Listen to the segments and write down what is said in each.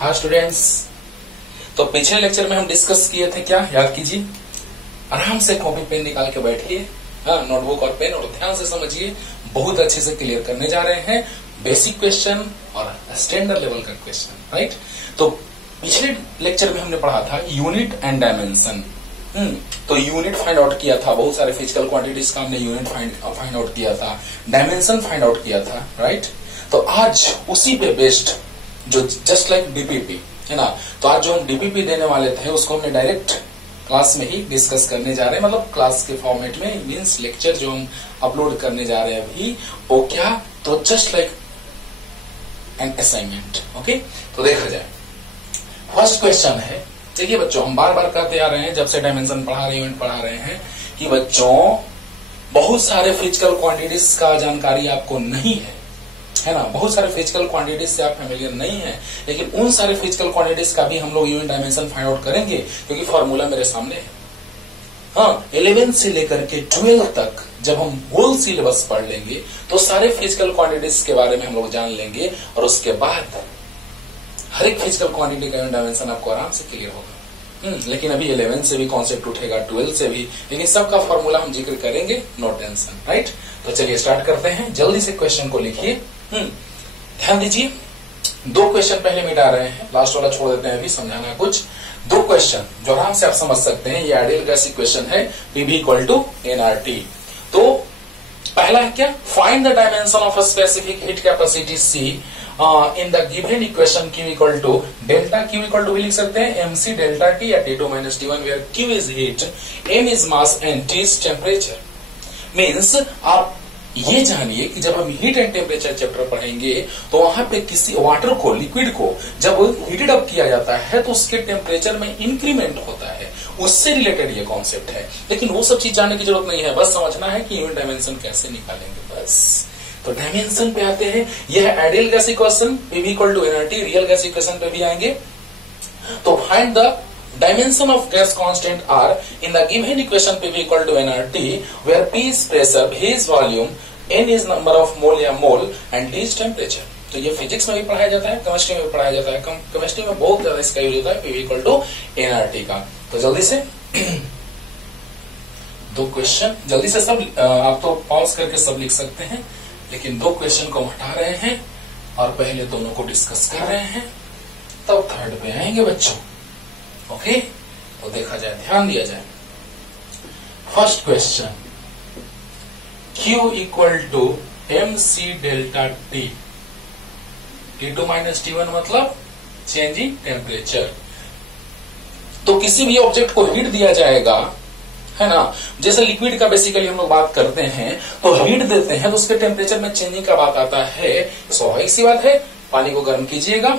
हाँ स्टूडेंट्स, तो पिछले लेक्चर में हम डिस्कस किए थे क्या, याद कीजिए। आराम से कॉपी पेन निकाल के बैठिए, हाँ नोटबुक और पेन, और ध्यान से समझिए। बहुत अच्छे से क्लियर करने जा रहे हैं बेसिक क्वेश्चन और स्टैंडर्ड लेवल का क्वेश्चन, राइट। तो पिछले लेक्चर में हमने पढ़ा था यूनिट एंड डायमेंशन। तो यूनिट फाइंड आउट किया था, बहुत सारे फिजिकल क्वांटिटीज का हमने यूनिट फाइंड आउट किया था, डायमेंशन फाइंड आउट किया था, राइट। तो आज उसी पे बेस्ड जो जस्ट लाइक डीपीपी है ना, तो आज जो हम डीपीपी देने वाले थे उसको हमने डायरेक्ट क्लास में ही डिस्कस करने जा रहे हैं, मतलब क्लास के फॉर्मेट में, मींस लेक्चर जो हम अपलोड करने जा रहे हैं अभी, वो क्या, तो just like an assignment. Okay, तो देखा जाए फर्स्ट क्वेश्चन है। देखिए बच्चों, हम बार बार कहते आ रहे हैं जब से डायमेंशन पढ़ा रहे हैं, पढ़ा रहे हैं कि बच्चों बहुत सारे फिजिकल क्वांटिटीज का जानकारी आपको नहीं है ना, बहुत सारे फिजिकल क्वांटिटीज से आप फेमिलियर नहीं है, लेकिन उन सारे फिजिकल क्वांटिटीज का भी हम लोग यूनिट डायमेंशन फाइंड आउट करेंगे, क्योंकि फॉर्मूला मेरे सामने है। हाँ, 11 से लेकर के 12 तक जब हम होल सिलेबस पढ़ लेंगे तो सारे फिजिकल क्वांटिटीज के बारे में हम लोग जान लेंगे, और उसके बाद हर एक फिजिकल क्वांटिटी का यूनिट डायमेंशन आपको आराम से क्लियर होगा। लेकिन अभी 11 से भी कॉन्सेप्ट उठेगा, 12 से भी, लेकिन सबका फॉर्मूला हम जिक्र करेंगे, नो टेंशन, राइट। तो चलिए स्टार्ट करते हैं, जल्दी से क्वेश्चन को लिखिए। ध्यान दीजिए, 2 क्वेश्चन पहले मिटा रहे हैं, लास्ट वाला छोड़ देते हैं, अभी समझाना कुछ। 2 क्वेश्चन जो आराम से आप समझ सकते हैं, ये आइडियल गैस इक्वेशन है, PV इक्वल टू nRT। तो पहला है क्या, find the dimension of a specific heat capacity C in the given equation Q equal to delta Q equal to भी लिख सकते हैं MC डेल्टा T या T2 minus T1, where Q is heat, M is mass and T is temperature. Means आप ये जानिए कि जब हम हीट एंड टेम्परेचर चैप्टर पढ़ेंगे तो वहां पे किसी वाटर को, लिक्विड को जब हीटेड अप किया जाता है तो उसके टेम्परेचर में इंक्रीमेंट होता है, उससे रिलेटेड ये कॉन्सेप्ट है। लेकिन वो सब चीज जानने की जरूरत नहीं है, बस समझना है कि यूनिट डायमेंशन कैसे निकालेंगे, बस। तो डायमेंशन पे आते हैं, यह है ideal gas equation, PV equal to nRT। Real gas equation पे भी आएंगे। तो find the dimension of gas constant R in the given equation PV equal to nRT, where P is pressure, V is volume, N is number of mole या mole and T is temperature। तो ये physics में भी पढ़ाया जाता है, chemistry में भी पढ़ाया जाता है, केमिस्ट्री में बहुत ज्यादा इसका यूज होता है, PV equal to nRT का। तो जल्दी से 2 क्वेश्चन, जल्दी से सब, आप तो पॉज करके सब लिख सकते हैं, लेकिन 2 क्वेश्चन को हटा रहे हैं और पहले दोनों को डिस्कस कर रहे हैं, तब थर्ड पे आएंगे बच्चों। ओके, तो देखा जाए, ध्यान दिया जाए। First question, Q equal to MC delta T, T2 minus T1 मतलब चेंज इन टेम्परेचर। तो किसी भी ऑब्जेक्ट को हीट दिया जाएगा, है ना, जैसे लिक्विड का बेसिकली हम लोग बात करते हैं, तो हीट देते हैं तो उसके टेम्परेचर में चेंजिंग का बात आता है। स्वाभाविक सी बात है, पानी को गर्म कीजिएगा,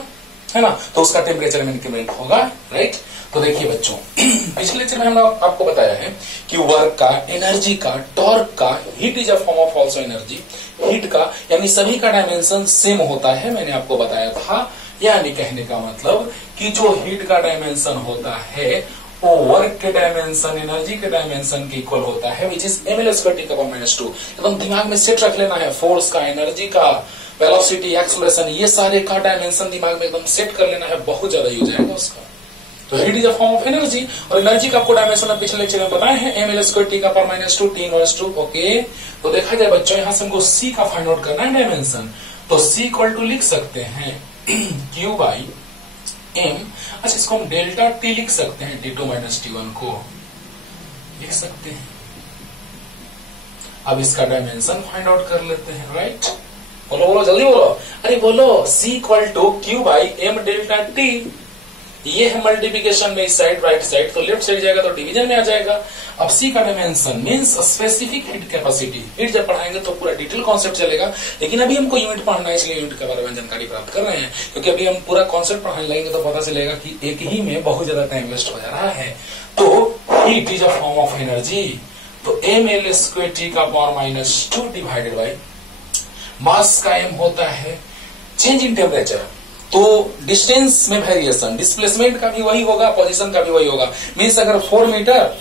है ना, तो उसका टेम्परेचर में इंक्रीमेंट होगा, राइट। तो देखिए बच्चों, पिछले लेक्चर में हमने आपको बताया है कि वर्क का, एनर्जी का, टॉर्क का, heat is a form of also energy, heat का यानी सभी का डायमेंशन सेम होता है, मैंने आपको बताया था। यानी कहने का मतलब कि जो हीट का डायमेंशन होता है वो वर्क के डायमेंशन, एनर्जी के डायमेंशन के इक्वल होता है, which is ml square T का पावर -2। एकदम दिमाग में सेट रख लेना है, फोर्स का, एनर्जी का, वेलोसिटी, एक्सेलरेशन, ये सारे का डायमेंशन दिमाग में एकदम सेट कर लेना है, बहुत ज्यादा यूज आएगा उसका। तो heat is a form of energy, और एनर्जी का आपको डायमेंशन पिछले लेक्चर में बताए हैं, ml स्क्वायर T का पावर -2, T इनवर्स 2। ओके, तो देखा जाए बच्चों, यहां से हमको C का फाइंड आउट करना है डायमेंशन, तो C इक्वल टू लिख सकते हैं Q बाई M। अच्छा, इसको हम डेल्टा T लिख सकते हैं, T2 माइनस T1 को लिख सकते हैं। अब इसका डायमेंशन फाइंड आउट कर लेते हैं, राइट। बोलो बोलो, जल्दी बोलो, अरे बोलो। C equal to Q by M delta T। ये है मल्टीप्लिकेशन में इस साइड, राइट साइड, तो लेफ्ट साइड जाएगा तो डिवीजन में आ जाएगा। अब C का dimension means specific heat capacity. Heat जब पढ़ाएंगे तो पूरा डिटेल कॉन्सेप्ट चलेगा, लेकिन अभी हमको यूनिट पढ़ना है, इसलिए यूनिट के बारे में जानकारी प्राप्त कर रहे हैं, क्योंकि अभी हम पूरा कॉन्सेप्ट पढ़ाने लगेंगे तो पता चलेगा कि एक ही में बहुत ज्यादा टाइम वेस्ट हो जा रहा है। तो heat is a form of energy, तो ml स्क्वायर T का पावर -2 डिवाइडेड बाई मास का m होता है चेंज इन टेम्परेचर। तो डिस्टेंस में वेरिएशन, डिस्प्लेसमेंट का भी वही होगा, पोजीशन का भी वही होगा। मीन्स अगर 4 मीटर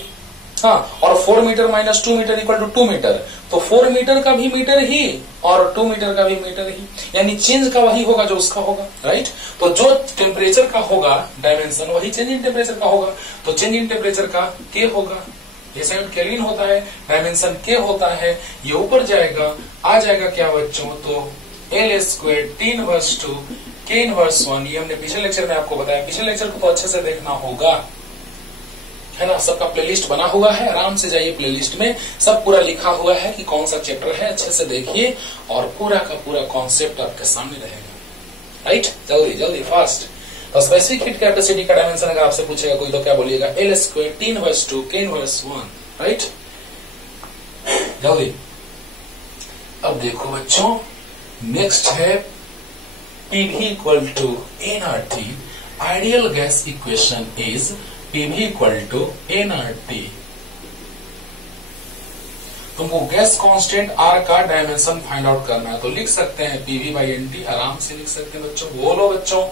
हाँ, और 4 metre minus 2 metre equal to 2 metre, तो 4 मीटर का भी मीटर ही और 2 मीटर का भी मीटर ही, यानी चेंज का वही होगा जो उसका होगा, राइट। तो जो टेम्परेचर का होगा डायमेंशन वही चेंज इन टेम्परेचर का होगा, तो चेंज इन टेम्परेचर का के होगा, ये यूनिट केल्विन होता है, डायमेंशन के होता है, ये ऊपर जाएगा, आ जाएगा क्या बच्चों, तो L² T inverse 2 K inverse 1, ये हमने पिछले लेक्चर में आपको बताया, पिछले लेक्चर को तो अच्छे से देखना होगा, है ना। सबका प्लेलिस्ट बना हुआ है, आराम से जाइए प्लेलिस्ट में, सब पूरा लिखा हुआ है कि कौन सा चैप्टर है, अच्छे से देखिए और पूरा का पूरा कॉन्सेप्ट आपके सामने रहेगा, राइट। जल्दी जल्दी फास्ट। तो स्पेसिफिक हीट कैपेसिटी का डायमेंशन अगर आपसे पूछेगा कोई तो क्या बोलिएगा, L² T inverse 2 K inverse 1, right. जल्दी। अब देखो बच्चों, नेक्स्ट है PV equal to nRT। Ideal gas equation is PV equal to nRT। तुमको गैस कांस्टेंट R का डायमेंशन फाइंड आउट करना है, तो लिख सकते हैं PV बाई NT, आराम से लिख सकते हैं बच्चों। बोलो बच्चों,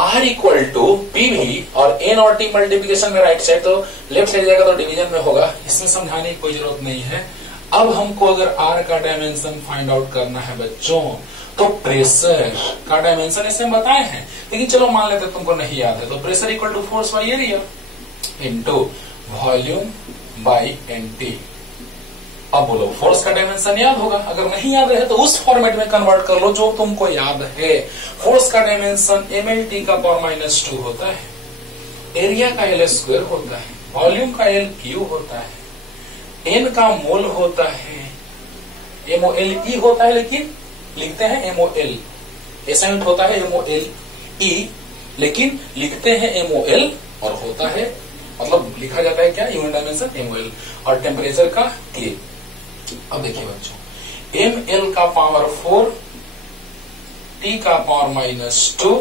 R इक्वल टू PV और N और T मल्टीप्लीकेशन में राइट साइड, तो लेफ्ट साइड जाएगा तो डिवीजन में होगा, इसमें समझाने की कोई जरूरत नहीं है। अब हमको अगर R का डायमेंशन फाइंड आउट करना है बच्चों, तो प्रेशर का डायमेंशन ऐसे हम बताए हैं, लेकिन चलो मान लेते तुमको नहीं याद है, तो pressure equal to force by area into volume by NT। अब बोलो, फोर्स का डायमेंशन याद होगा, अगर नहीं याद रहे तो उस फॉर्मेट में कन्वर्ट कर लो जो तुमको याद है। फोर्स का डायमेंशन mLT का पावर माइनस 2 होता है, एरिया का L² होता है, वॉल्यूम का LQ होता है, N का मोल होता है, MOLE होता है, लेकिन लिखते हैं MOL, ऐसा यूनिट होता है MOLE, लेकिन लिखते हैं MOL और होता है, मतलब लिखा जाता है क्या, यूनिट डायमेंशन MOL, और टेम्परेचर का K। अब देखिए बच्चों, mL का पावर 4, T का पावर माइनस 2,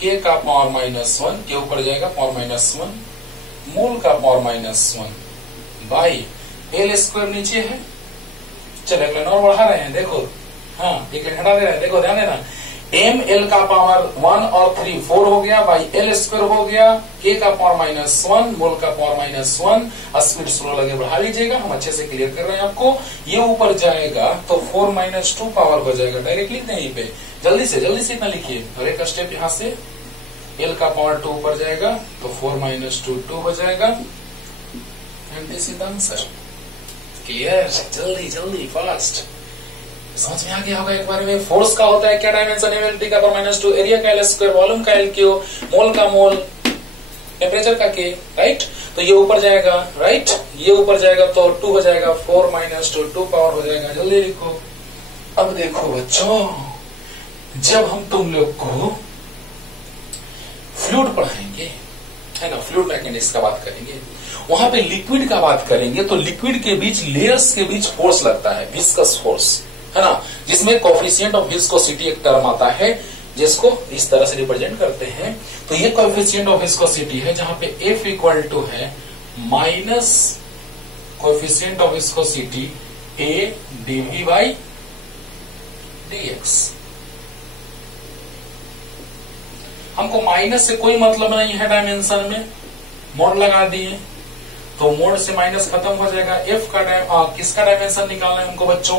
K का पावर माइनस 1, के ऊपर जाएगा पावर माइनस 1, मोल का पावर माइनस 1 बाई L² नीचे है, चलो एक लाइन और बढ़ा रहे हैं, देखो, हाँ एक लाइन हटा दे रहे हैं, देखो ध्यान देना, mL का पावर 1 और 3 4 हो गया बाई L² हो गया, K का पावर माइनस 1, मोल का पावर माइनस 1, स्पीड स्लो लगे बढ़ा लीजिएगा, हम अच्छे से क्लियर कर रहे हैं आपको। ये ऊपर जाएगा तो 4 माइनस 2 पावर हो जाएगा, डायरेक्ट लिख दें यहीं पे, जल्दी से इतना लिखिए, और एक स्टेप यहाँ से L का पावर 2 ऊपर जाएगा तो 4 माइनस 2 2 हो जाएगा, and this is the answer. Clear, जल्दी जल्दी फास्ट, समझ में आ गया होगा एक बार में। फोर्स का होता है क्या डायमेंशन, mLT का पावर माइनस 2, एरिया का L², वॉल्यूम का LQ, मोल का मोल, टेम्परेचर का K, राइट। तो ये ऊपर जाएगा, राइट, ये ऊपर जाएगा तो 2 हो जाएगा, 4 माइनस 2 2 पावर हो जाएगा, जल्दी लिखो। अब देखो बच्चों, जब हम तुम लोग को फ्लूइड पढ़ाएंगे, है ना, फ्लूइड मैकेनिक्स का बात करेंगे, वहां पे लिक्विड का बात करेंगे, तो लिक्विड के बीच, लेयर्स के बीच फोर्स लगता है, विस्कस फोर्स, है ना, जिसमें कोएफिशिएंट ऑफ विस्कोसिटी एक टर्म आता है, जिसको इस तरह से रिप्रेजेंट करते हैं। तो ये कोएफिशिएंट ऑफ विस्कोसिटी है, जहां पे F इक्वल टू है minus coefficient of viscosity A dV by dx। हमको माइनस से कोई मतलब नहीं है डायमेंशन में, मोड लगा दिए तो मोड से माइनस खत्म हो जाएगा। F का किसका डायमेंशन निकालना है हमको बच्चों,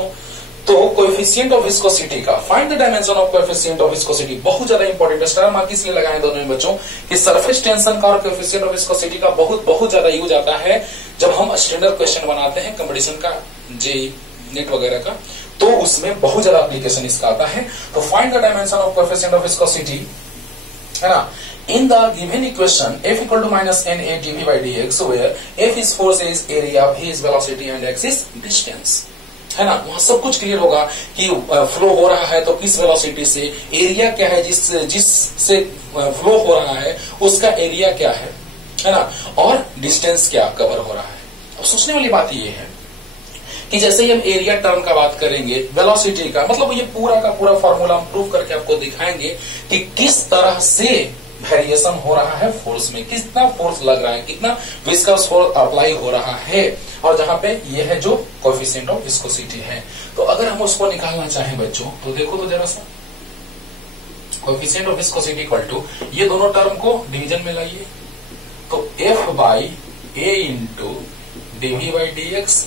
तो कोएफिशिएंट ऑफ विस्कोसिटी का, find the dimension of coefficient of viscosity, बहुत ज्यादा इंपॉर्टेंट है, स्टार मार्क इसलिए लगाए दोनों में बच्चों कि सरफेस टेंशन का और कोएफिशिएंट ऑफ विस्कोसिटी का बहुत ज्यादा यूज आता है जब हम स्टैंडर्ड क्वेश्चन बनाते हैं कंपटीशन का, जेईई नेट वगैरह का, तो उसमें बहुत ज्यादा एप्लीकेशन इसका आता है। तो find the dimension of coefficient of viscosity, है ना, in the given equation F equal to minus NA dV by dx, where F is force, is area, V is velocity and x is distance, है ना। वहां सब कुछ clear होगा कि flow हो रहा है तो किस वेलोसिटी से, एरिया क्या है जिससे फ्लो हो रहा है उसका एरिया क्या है ना, और डिस्टेंस क्या कवर हो रहा है। अब सोचने वाली बात ये है कि जैसे ही हम एरिया टर्म का बात करेंगे, वेलोसिटी का मतलब ये पूरा का पूरा फॉर्मूला हम प्रूव करके आपको दिखाएंगे कि किस तरह से वेरिएशन हो रहा है फोर्स में, कितना फोर्स लग रहा है, कितना विस्कस फोर्स अप्लाई हो रहा है, और जहां पे ये है जो कोएफिशिएंट ऑफ विस्कोसिटी है। तो अगर हम उसको निकालना चाहें बच्चों, तो देखो तो जरा सा, coefficient of viscosity equal to, ये दोनों टर्म को डिवीजन में लाइए, तो F by A into DV by D X,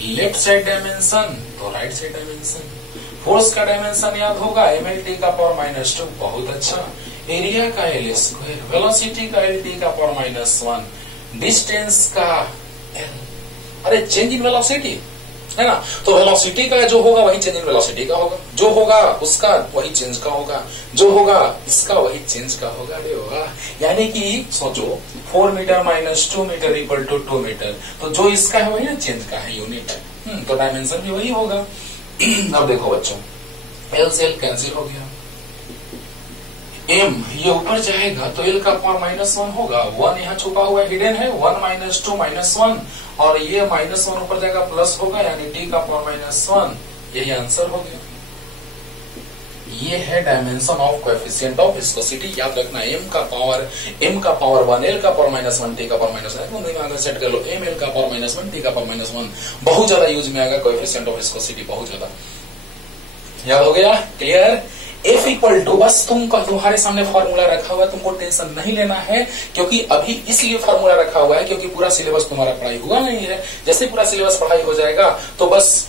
left side dimension तो राइट साइड डायमेंशन, फोर्स का डायमेंशन याद होगा mlt का पावर माइनस 2, बहुत अच्छा, एरिया का एल स्क्वायर, वेलोसिटी का lt का पावर माइनस 1, डिस्टेंस का l, अरे चेंज इन वेलोसिटी है ना, तो वेलोसिटी का जो होगा वही चेंज इन वेलोसिटी का होगा, जो होगा उसका वही चेंज का होगा, जो होगा इसका वही चेंज का होगा। अरे वाह, यानी कि सोचो 4 metre minus 2 metre equal to 2 metre, तो जो इसका है वही ना चेंज का है यूनिट, तो डायमेंशन भी वही होगा। अब देखो बच्चों, एल से एल कैंसिल हो गया, एम ये ऊपर जाएगा तो एल का पावर माइनस 1 होगा, 1 यहाँ छुपा हुआ हिडन है, 1 माइनस 2 माइनस 1, और ये माइनस 1 ऊपर जाएगा प्लस होगा, यानी टी का पावर माइनस 1, यही आंसर हो गया। ये है dimension of coefficient of viscosity, याद रखना m का पावर 1, एल का पावर माइनस 1, टी का पावर माइनस 1, दिमाग सेट कर लो, एल का पावर माइनस 1, टी का पावर माइनस 1, बहुत ज्यादा यूज में आएगा कोएफिशिएंट ऑफ विस्कोसिटी, बहुत ज्यादा। याद हो गया, क्लियर। F इक्वल टू, बस तुम्हारे सामने फॉर्मूला रखा हुआ है, तुमको टेंशन नहीं लेना है, क्योंकि अभी इसलिए फॉर्मूला रखा हुआ है क्योंकि पूरा सिलेबस तुम्हारा पढ़ाई हुआ नहीं है। जैसे पूरा सिलेबस पढ़ाई हो जाएगा तो बस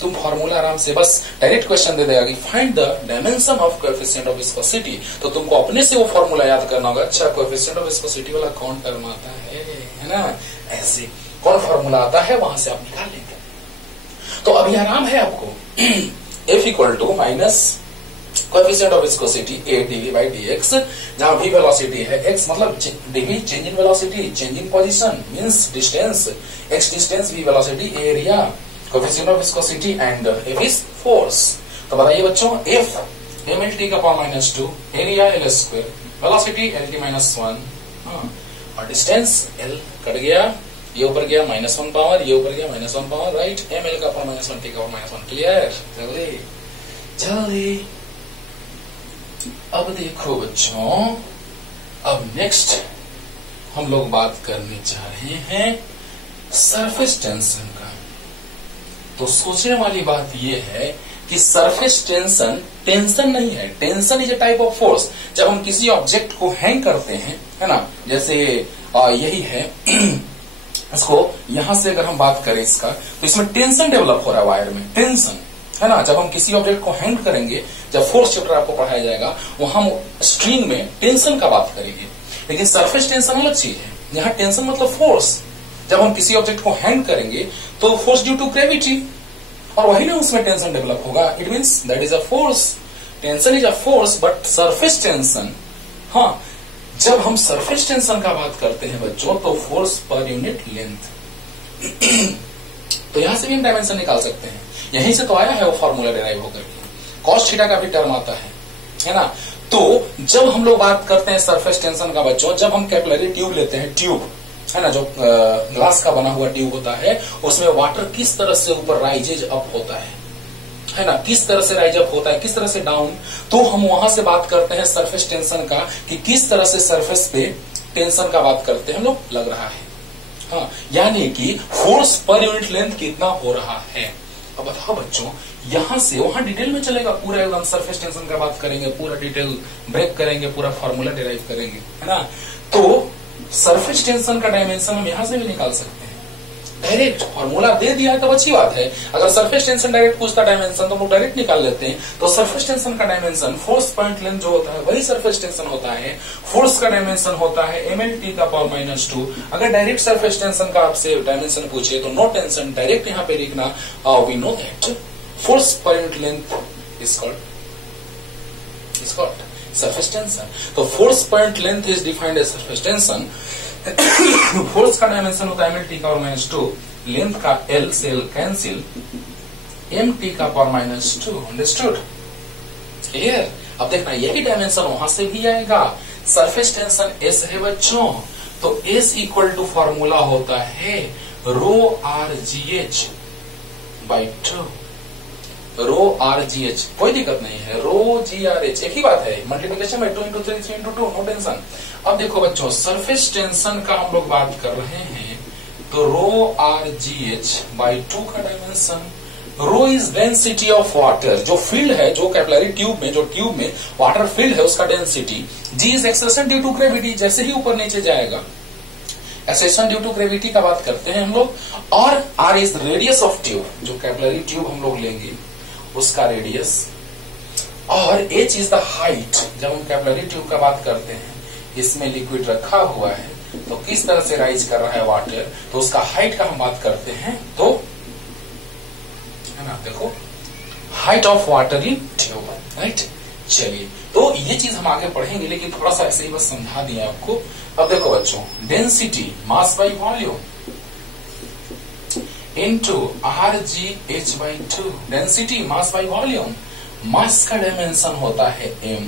तुम फॉर्मूला आराम से, बस डायरेक्ट क्वेश्चन दे देगा कि find the dimension of coefficient of viscosity, तो तुमको अपने से वो फॉर्मूला याद करना होगा। अच्छा, कोएफिशिएंट ऑफ विस्कोसिटी वाला कौन टर्म आता है ना, ऐसे कौन फॉर्मूला आता है, वहां से आप निकाल लेंगे। तो अभी आराम है आपको। F equal to minus coefficient of viscosity a dv by dx, जहां v वेलोसिटी है, x मतलब dv change in velocity, change in position means distance, x distance, v velocity, area, coefficient of viscosity and f is force. तो बताइए बच्चों, f mlt का power minus 2, area l square, velocity lt minus 1, और distance l cut गया, ये ऊपर गया minus 1 power, ये ऊपर गया माइनस 1 पावर, राइट, ml का पावर माइनस 1, t का पावर माइनस 1, क्लियर। जल्दी जल्दी अब देखो बच्चों, अब नेक्स्ट हम लोग बात करने जा रहे हैं सरफेस टेंशन का। तो सोचने वाली बात यह है कि सरफेस टेंशन टेंशन नहीं है, tension is a type of force. जब हम किसी ऑब्जेक्ट को हैंग करते हैं, है ना, जैसे यही है इसको, यहां से अगर हम बात करें इसका, तो इसमें टेंशन डेवलप हो रहा है वायर में, टेंशन, है ना। जब हम किसी ऑब्जेक्ट को हैंग करेंगे, जब फोर्स चैप्टर आपको पढ़ाया जाएगा, वहां हम स्ट्रिंग में टेंशन का बात करेंगे, लेकिन सरफेस टेंशन अलग चीज है। यहाँ टेंशन मतलब फोर्स, जब हम किसी ऑब्जेक्ट को हैंग करेंगे तो फोर्स ड्यू टू ग्रेविटी, और वही ना उसमें टेंशन डेवलप होगा, it means that is a force. Tension is a force, but surface tension, हाँ, जब हम सरफेस टेंशन का बात करते हैं बच्चों, तो फोर्स पर यूनिट लेंथ। तो यहां से भी हम डायमेंशन निकाल सकते हैं, यहीं से तो आया है वो फॉर्मूला डिराइव होकर के, कॉस थीटा का भी टर्म आता है ना। तो जब हम लोग बात करते हैं सरफेस टेंशन का बच्चों, जब हम कैपिलरी ट्यूब लेते हैं, ट्यूब है ना, जो ग्लास का बना हुआ ट्यूब होता है, उसमें वाटर किस तरह से ऊपर राइजेज अप होता है ना, किस तरह से राइज अप होता है, किस तरह से डाउन, तो हम वहां से बात करते हैं सरफेस टेंशन का, कि किस तरह से सरफेस पे टेंशन का बात करते हैं हम लोग, लग रहा है, हाँ, यानी कि फोर्स पर यूनिट लेंथ कितना हो रहा है। अब बताओ बच्चों, यहां से वहां डिटेल में चलेगा, पूरा एकदम सरफेस टेंशन का बात करेंगे, पूरा डिटेल ब्रेक करेंगे, पूरा फॉर्मूला डिराइव करेंगे, है ना। तो सरफेस टेंशन का डायमेंशन हम यहां से भी निकाल सकते हैं, डायरेक्ट फॉर्मूला दे दिया है तो अच्छी बात है। अगर सरफेस टेंशन डायरेक्ट पूछता डायमेंशन तो हम डायरेक्ट निकाल लेते हैं। तो सरफेस टेंशन का डायमेंशन, फोर्स पॉइंट लेंथ जो होता है वही सरफेस टेंशन होता है। फोर्स का डायमेंशन होता है mlt का पावर माइनस 2। अगर डायरेक्ट सरफेस टेंशन का आपसे डायमेंशन पूछे तो नो टेंशन, डायरेक्ट यहाँ पे लिखना, we know that force point length is called surface tension. तो force point length is defined as surface tension. Force का डायमेंशन होता है mlt का पावर माइनस 2, लेंथ का l से l कैंसिल, mt का पावर माइनस 2, अंडरस्टूड, क्लियर। अब देखना यही डायमेंशन वहां से भी आएगा। सरफेस टेंशन s है बच्चों, तो s इक्वल टू फॉर्मूला होता है rho R G H by 2, rho R G H, कोई दिक्कत नहीं है, रो जी आर एच एक ही बात है, multiplication by 2 into 3 3 into 2, no tension. अब देखो बच्चों, सरफेस टेंशन का हम लोग बात कर रहे हैं, तो rho R G H by 2 का dimension, rho is density of water, जो फील्ड है, जो कैपिलरी ट्यूब में, जो ट्यूब में वाटर फील्ड है उसका density, G is acceleration due to gravity, जैसे ही ऊपर नीचे जाएगा एक्सेलरेशन ड्यू टू ग्रेविटी का बात करते हैं हम लोग, और R is radius of tube, जो कैपिलरी ट्यूब हम लोग लेंगे उसका रेडियस, और एच इज द हाइट। जब हम कैपिलरी ट्यूब का बात करते हैं, इसमें लिक्विड रखा हुआ है तो किस तरह से राइज कर रहा है वाटर, तो उसका हाइट का हम बात करते हैं, तो है ना, देखो height of water in tube, right. चलिए, तो ये चीज हम आगे पढ़ेंगे, लेकिन थोड़ा सा ऐसे ही बस समझा दिए आपको। अब देखो बच्चों, density mass by volume into RGH/2, density mass by volume, mass का डायमेंशन होता है m,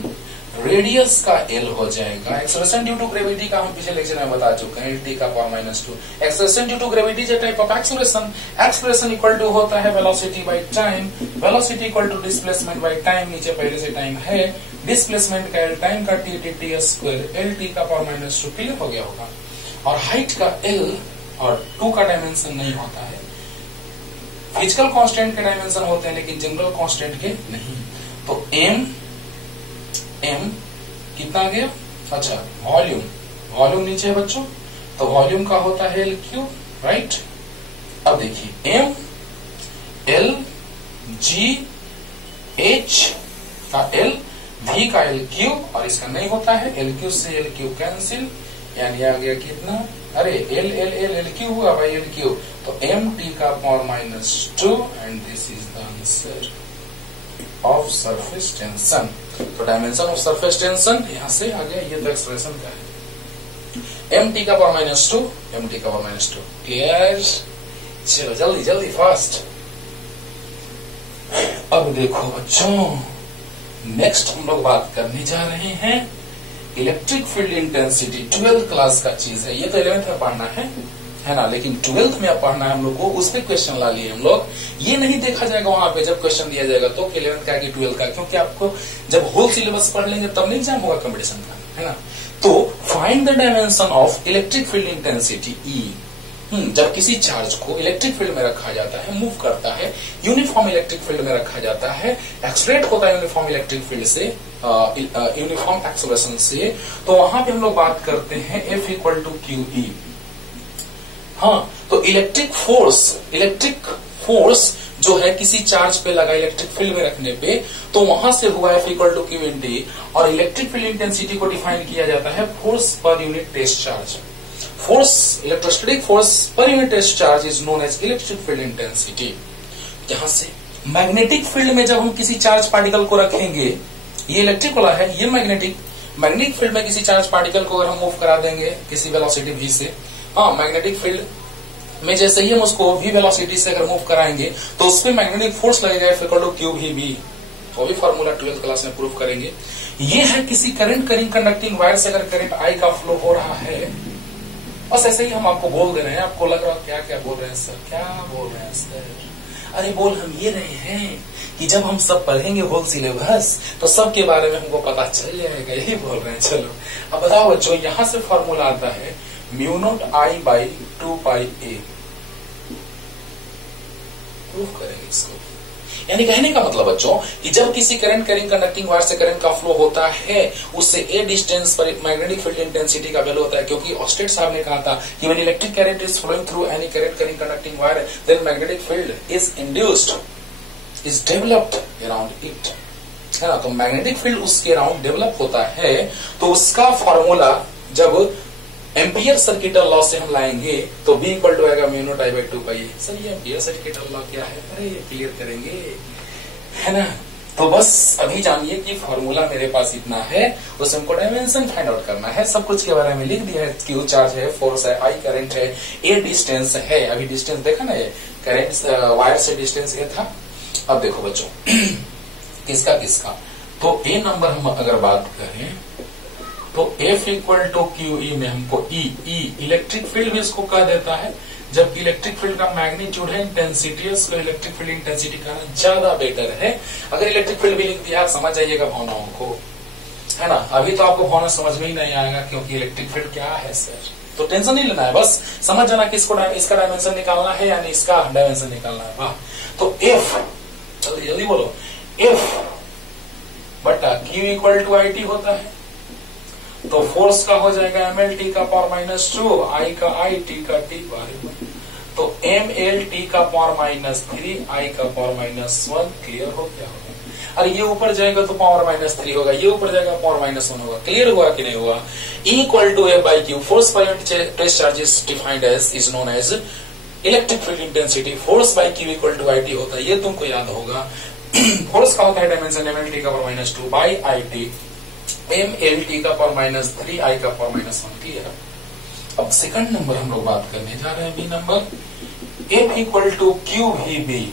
रेडियस का l हो जाएगा। एक्सेलरेशन ड्यू टू ग्रेविटी का हम पिछले लेक्चर में बता चुके हैं, t का power -2। Acceleration due to gravity is a type of acceleration. Acceleration equal to होता है velocity by time, velocity equal to displacement by time, नीचे पहले से टाइम है, डिस्प्लेसमेंट का l, टाइम का t, t square, l t का power -2, clear हो गया होगा। और हाइट का l और 2 का डायमेंशन नहीं होता है, फिजिकल कांस्टेंट के डायमेंशन होते हैं लेकिन जनरल कांस्टेंट के नहीं। तो m कितना आ गया, अच्छा वॉल्यूम, वॉल्यूम नीचे है बच्चों, तो वॉल्यूम का होता है LQ, राइट। अब देखिए m L G H का L, V का LQ, और इसका नहीं होता है, LQ से LQ कैंसिल, यानी आ गया कितना, अरे LQ हुआ भाई LQ, तो MT का power -2, and this is the answer of surface tension. तो डायमेंशन ऑफ सरफेस टेंशन यहां से आ गया, ये तो एक्सप्रेशन का है, MT का पावर -2, MT का पावर -2, क्लियर। चलो जल्दी जल्दी फास्ट। अब देखो बच्चों, नेक्स्ट हम लोग बात करने जा रहे हैं electric field intensity. 12th class का चीज है, ये तो 11th में पढ़ना है ना, लेकिन 12th में अब पढ़ना है हम लोग को, उस पे क्वेश्चन ला लिए हम लोग। ये नहीं देखा जाएगा वहां पे जब क्वेश्चन दिया जाएगा तो 11th का कि 12th का, क्योंकि आपको जब होल सिलेबस पढ़ लेंगे तब नहीं एग्जाम होगा कंपटीशन का, है ना। तो find the dimension of electric field intensity E। जब किसी चार्ज को इलेक्ट्रिक फील्ड में रखा जाता है, मूव करता है, यूनिफॉर्म इलेक्ट्रिक फील्ड में रखा जाता है, एक्सलेट होता है यूनिफॉर्म इलेक्ट्रिक फील्ड से, यूनिफॉर्म एक्सेलरेशन से, तो वहां पे हम लोग बात करते हैं F इक्वल टू QE। हाँ, तो इलेक्ट्रिक फोर्स जो है किसी चार्ज पे लगा इलेक्ट्रिक फील्ड में रखने पे, तो वहां से हुआ F इक्वल टू QT, और इलेक्ट्रिक फील्ड इंटेंसिटी को डिफाइन किया जाता है फोर्स पर unit test charge. Force, electrostatic force पर unit test charge is known as electric field intensity. यहां से मैग्नेटिक फील्ड में जब हम किसी चार्ज पार्टिकल को रखेंगे, ये इलेक्ट्रिक वाला है, ये मैग्नेटिक फील्ड में किसी चार्ज पार्टिकल को अगर हम मूव करा देंगे किसी वेलोसिटी v से, हाँ मैग्नेटिक फील्ड में जैसे ही हम उसको v वेलोसिटी से अगर मूव कराएंगे तो उस पर मैग्नेटिक फोर्स लगेगा F इक्वल टू QV, वो भी फॉर्मूला 12th क्लास में प्रूव करेंगे। ये है किसी करंट कंडक्टिंग वायर से अगर करंट I का फ्लो हो रहा है, बस ऐसे ही हम आपको बोल दे रहे हैं, आपको लग रहा है क्या क्या बोल रहे हैं सर, क्या बोल रहे हैं सर। अरे बोल हम ये रहे हैं कि जब हम सब पढ़ेंगे होल सिलेबस तो सब के बारे में हमको पता चल जाएगा, यही बोल रहे हैं। चलो अब बताओ बच्चों, यहां से फॉर्मूला आता है μ0I/2πa, प्रूफ करेंगे इसको। यानी कहने का मतलब बच्चों कि जब किसी करंट कंडक्टिंग वायर से करंट का फ्लो होता है, उससे a डिस्टेंस पर मैग्नेटिक फील्ड इंटेंसिटी का वैल्यू होता है, क्योंकि ऑस्टेट साहब ने कहा था कि when electric current is flowing through any current conducting wire then magnetic field is induced, is developed around it, है ना। तो मैग्नेटिक फील्ड उसके अराउंड डेवलप होता है, तो उसका फॉर्मूला जब एम्पियर सर्किटल लॉ से हम लाएंगे तो B इक्वल टू आएगा μ0I/2πa। सर ये एम्पियर सर्किटल लॉ क्या है, अरे क्लियर करेंगे, है ना। तो बस अभी जानिए कि फॉर्मूला मेरे पास इतना है, उससे हमको डायमेंशन फाइंड आउट करना है। सब कुछ के बारे में लिख दिया है, Q चार्ज है, फोर्स है, I करंट है, A डिस्टेंस है, अभी डिस्टेंस देखा ना, ये करंट वायर से डिस्टेंस A था। अब देखो बच्चों किसका किसका, तो A नंबर हम अगर बात करें तो F इक्वल टू QE में हमको E इलेक्ट्रिक फील्ड भी इसको कह देता है, जबकि इलेक्ट्रिक फील्ड का मैग्नीट्यूड है, इंटेंसिटी, उसको इलेक्ट्रिक फील्ड इंटेंसिटी का ज्यादा बेटर है। अगर इलेक्ट्रिक फील्ड भी लिख दिया आप समझ जाइएगा भावनाओं को, है ना। अभी तो आपको भावना समझ में ही नहीं आएगा क्योंकि इलेक्ट्रिक फील्ड क्या है सर, तो टेंशन नहीं लेना है, बस समझ जाना कि इसका डायमेंशन निकालना है यानी इसका डायमेंशन निकालना है। वाह, तो F जल्दी जल्दी बोलो, F बटा Q इक्वल टू IT होता है। तो फोर्स का हो जाएगा ml का पावर माइनस 2, आई का आई, टी का टी, तो ml का पावर माइनस 3, आई का पावर माइनस 1। क्लियर हो गया? अरे ये ऊपर जाएगा तो पावर माइनस 3 होगा, ये ऊपर जाएगा पावर माइनस 1 होगा। क्लियर हुआ कि नहीं हुआ? Equal to F by Q, force पर unit press charge is defined as, is known as electric field intensity. Force by Q equal to IT होता है, ये तुमको याद होगा। फोर्स का होता है डायमेंशन ml का power minus 2 by IT, ml का पावर माइनस 3, आई का पावर माइनस 1। क्लियर? अब सेकंड नंबर हम लोग बात करने जा रहे हैं, B number. F equal to Q V B,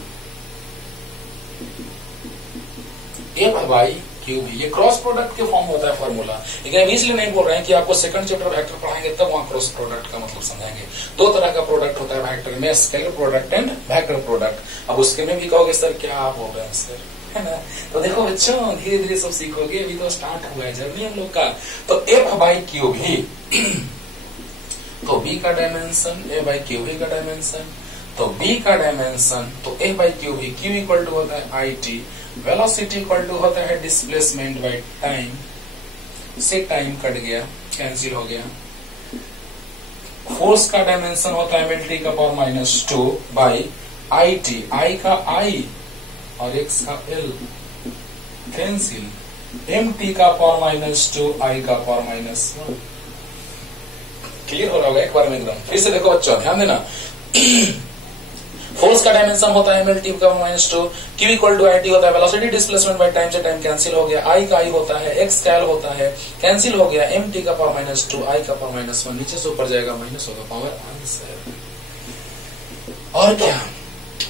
F by Q V, ये क्रॉस प्रोडक्ट के फॉर्म होता है फॉर्मूला। लेकिन हम इसलिए नहीं बोल रहे हैं कि आपको सेकंड चैप्टर वेक्टर पढ़ाएंगे तब वहां क्रॉस प्रोडक्ट का मतलब समझाएंगे। दो तरह का प्रोडक्ट होता है वेक्टर में, scalar product and vector product. अब उसके में भी कहोगे सर क्या आप बोल रहे हैं सर, है ना? तो देखो बच्चों, धीरे धीरे सब सीखोगे, अभी तो स्टार्ट हुआ है जर्नी हम लोग का। तो F बाई क्यू भी, तो B का डायमेंशन, A बाई क्यू भी का डायमेंशन, तो B का डायमेंशन, तो A बाई क्यू भी, Q इक्वल टू होता है IT, वेलोसिटी इक्वल टू होता है डिस्प्लेसमेंट बाय टाइम, से टाइम कट गया, कैंसिल हो गया। फोर्स का डायमेंशन होता है ml का power minus 2 by IT, I का I और x का L, कैंसिल, mt का पावर माइनस 2, I का पावर माइनस 1। क्लियर हो रहा होगा एक बार में एकदम। फिर से देखो बच्चों, ध्यान देना। फोर्स का डायमेंशन होता है ml का minus 2, Q equal to IT होता है वेलोसिटी डिस्प्लेसमेंट बाय टाइम, से टाइम कैंसिल हो गया, I का I होता है, x का L होता है, कैंसिल हो गया, mt का पावर माइनस 2, I का पावर माइनस 1, नीचे से ऊपर जाएगा माइनस होगा, पावर आंसर। और क्या?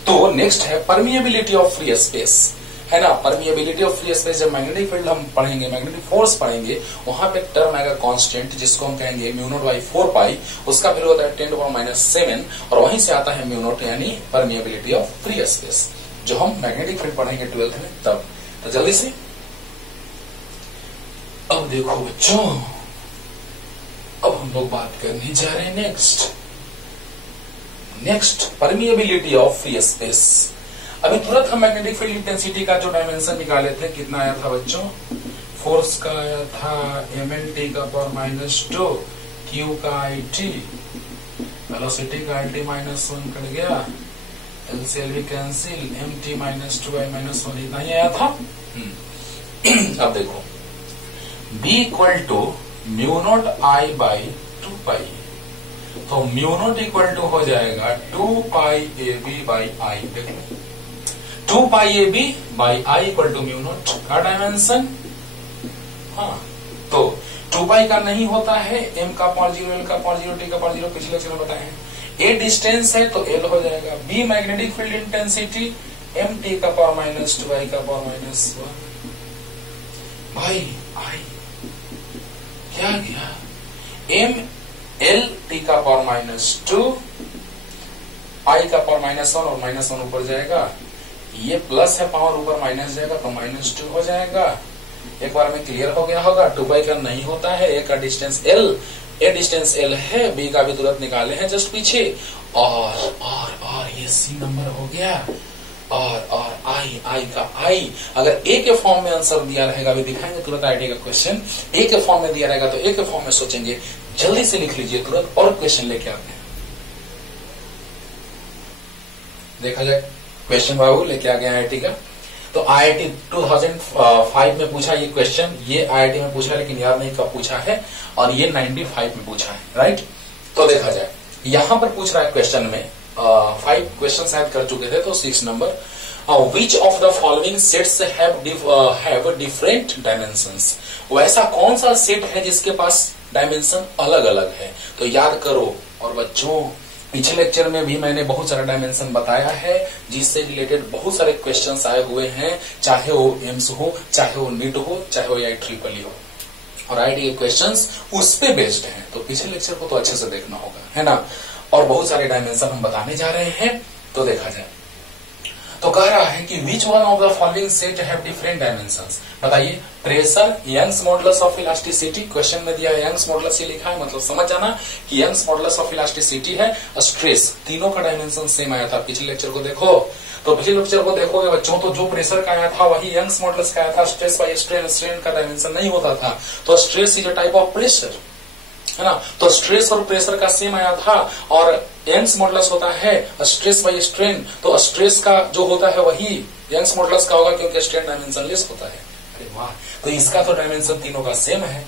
तो नेक्स्ट है परमिएबिलिटी ऑफ फ्री स्पेस, है ना? परमिएबिलिटी ऑफ फ्री स्पेस, जब मैग्नेटिक फील्ड हम पढ़ेंगे, मैग्नेटिक फोर्स पढ़ेंगे, वहां पे टर्म आएगा कांस्टेंट, जिसको हम कहेंगे म्यू नॉट बाई 4 पाई, उसका वैल्यू होता है 10 टू पावर माइनस 7, और वहीं से आता है म्यू नॉट, यानी परमिएबिलिटी ऑफ फ्री स्पेस, जो हम मैग्नेटिक फील्ड पढ़ेंगे 12th में तब। तो जल्दी से अब देखो बच्चों, अब हम लोग बात करने जा रहे हैं next permeability of free space. अभी तुरंत हम मैग्नेटिक फील्ड इंटेंसिटी का जो डायमेंशन निकाले थे, कितना आया था बच्चों? फोर्स का आया था ml का पावर माइनस 2, Q का IT, वेलोसिटी का IT माइनस 1 कट गया, L से L भी cancel, mt minus 2, I minus 1, इतना ही आया था। अब देखो, B equal to mu naught I by 2 pi, तो म्यू नॉट इक्वल टू हो जाएगा 2 पाई AB बाई I। देखो 2 पाई AB by I equal to mu naught का डायमेंशन, हाँ, तो 2 पाई का नहीं होता है, m का पावर 0, L का पावर 0, T का पावर 0, पिछले लेक्चर में बताए हैं। A डिस्टेंस है तो L हो जाएगा, B magnetic field intensity, mt का पावर माइनस 2, I का पावर माइनस 1 भाई I क्या गया, ml T का पावर माइनस 2, I का पावर माइनस 1, और माइनस 1 ऊपर जाएगा, ये प्लस है, पावर ऊपर माइनस जाएगा तो माइनस 2 हो जाएगा। एक बार में क्लियर हो गया होगा। 2 पाई का नहीं होता है, ए का डिस्टेंस L, ए डिस्टेंस L है, B का भी तुरंत निकाले हैं जस्ट पीछे, और ये C नंबर हो गया, और I का I, अगर A के फॉर्म में आंसर दिया रहेगा, अभी दिखाएंगे तुरंत आईटी का क्वेश्चन, A के फॉर्म में दिया रहेगा तो A के फॉर्म में सोचेंगे, जल्दी से लिख लीजिए तुरंत, और क्वेश्चन लेके आते हैं। देखा जाए क्वेश्चन बाबू लेके आ गया आईआईटी का। तो आईआईटी 2005 में पूछा ये क्वेश्चन, ये आईआईटी में पूछा लेकिन याद नहीं कब पूछा है, और ये 95 में पूछा है, राइट। तो देखा जाए यहां पर पूछ रहा है क्वेश्चन में 5 क्वेश्चन शायद कर चुके थे, तो 6 number, which of the following sets have different dimensions, वैसा कौन सा सेट है जिसके पास डायमेंशन अलग अलग है। तो याद करो, और बच्चों पिछले लेक्चर में भी मैंने बहुत सारा डायमेंशन बताया है, जिससे रिलेटेड बहुत सारे क्वेश्चंस आए हुए हैं, चाहे वो एम्स हो, चाहे वो नीट हो, चाहे वो IEEE हो, और आईआईटी के क्वेश्चंस उस पे बेस्ड हैं। तो पिछले लेक्चर को तो अच्छे से देखना होगा, है ना। और बहुत सारे डायमेंशन हम बताने जा रहे हैं, तो देखा जाए। तो कह रहा है कि which one of the following set have different dimensions, बताइए। Pressure, Young's modulus of elasticity, question में दिया यंग्स मॉडुलस ही लिखा है, मतलब समझ जाना कि यंग्स मॉडुलस ऑफ इलास्टिसिटी है। स्ट्रेस, तीनों का डायमेंशन सेम आया था, पिछले लेक्चर को देखो। तो पिछले लेक्चर को देखोगे बच्चों, तो जो प्रेशर का आया था वही यंग्स मॉडुलस का आया था। स्ट्रेस बाय स्ट्रेन, स्ट्रेन का डायमेंशन नहीं होता था। तो stress is a type of pressure, है ना। तो स्ट्रेस और प्रेशर का सेम आया था, और यंग्स मॉडुलस होता है स्ट्रेस बाय स्ट्रेन। तो स्ट्रेस का जो होता है वही यंग्स मॉडुलस का होगा, क्योंकि स्ट्रेन डायमेंशन लेस होता है। अरे वाह, तो इसका तो डायमेंशन तीनों का सेम है।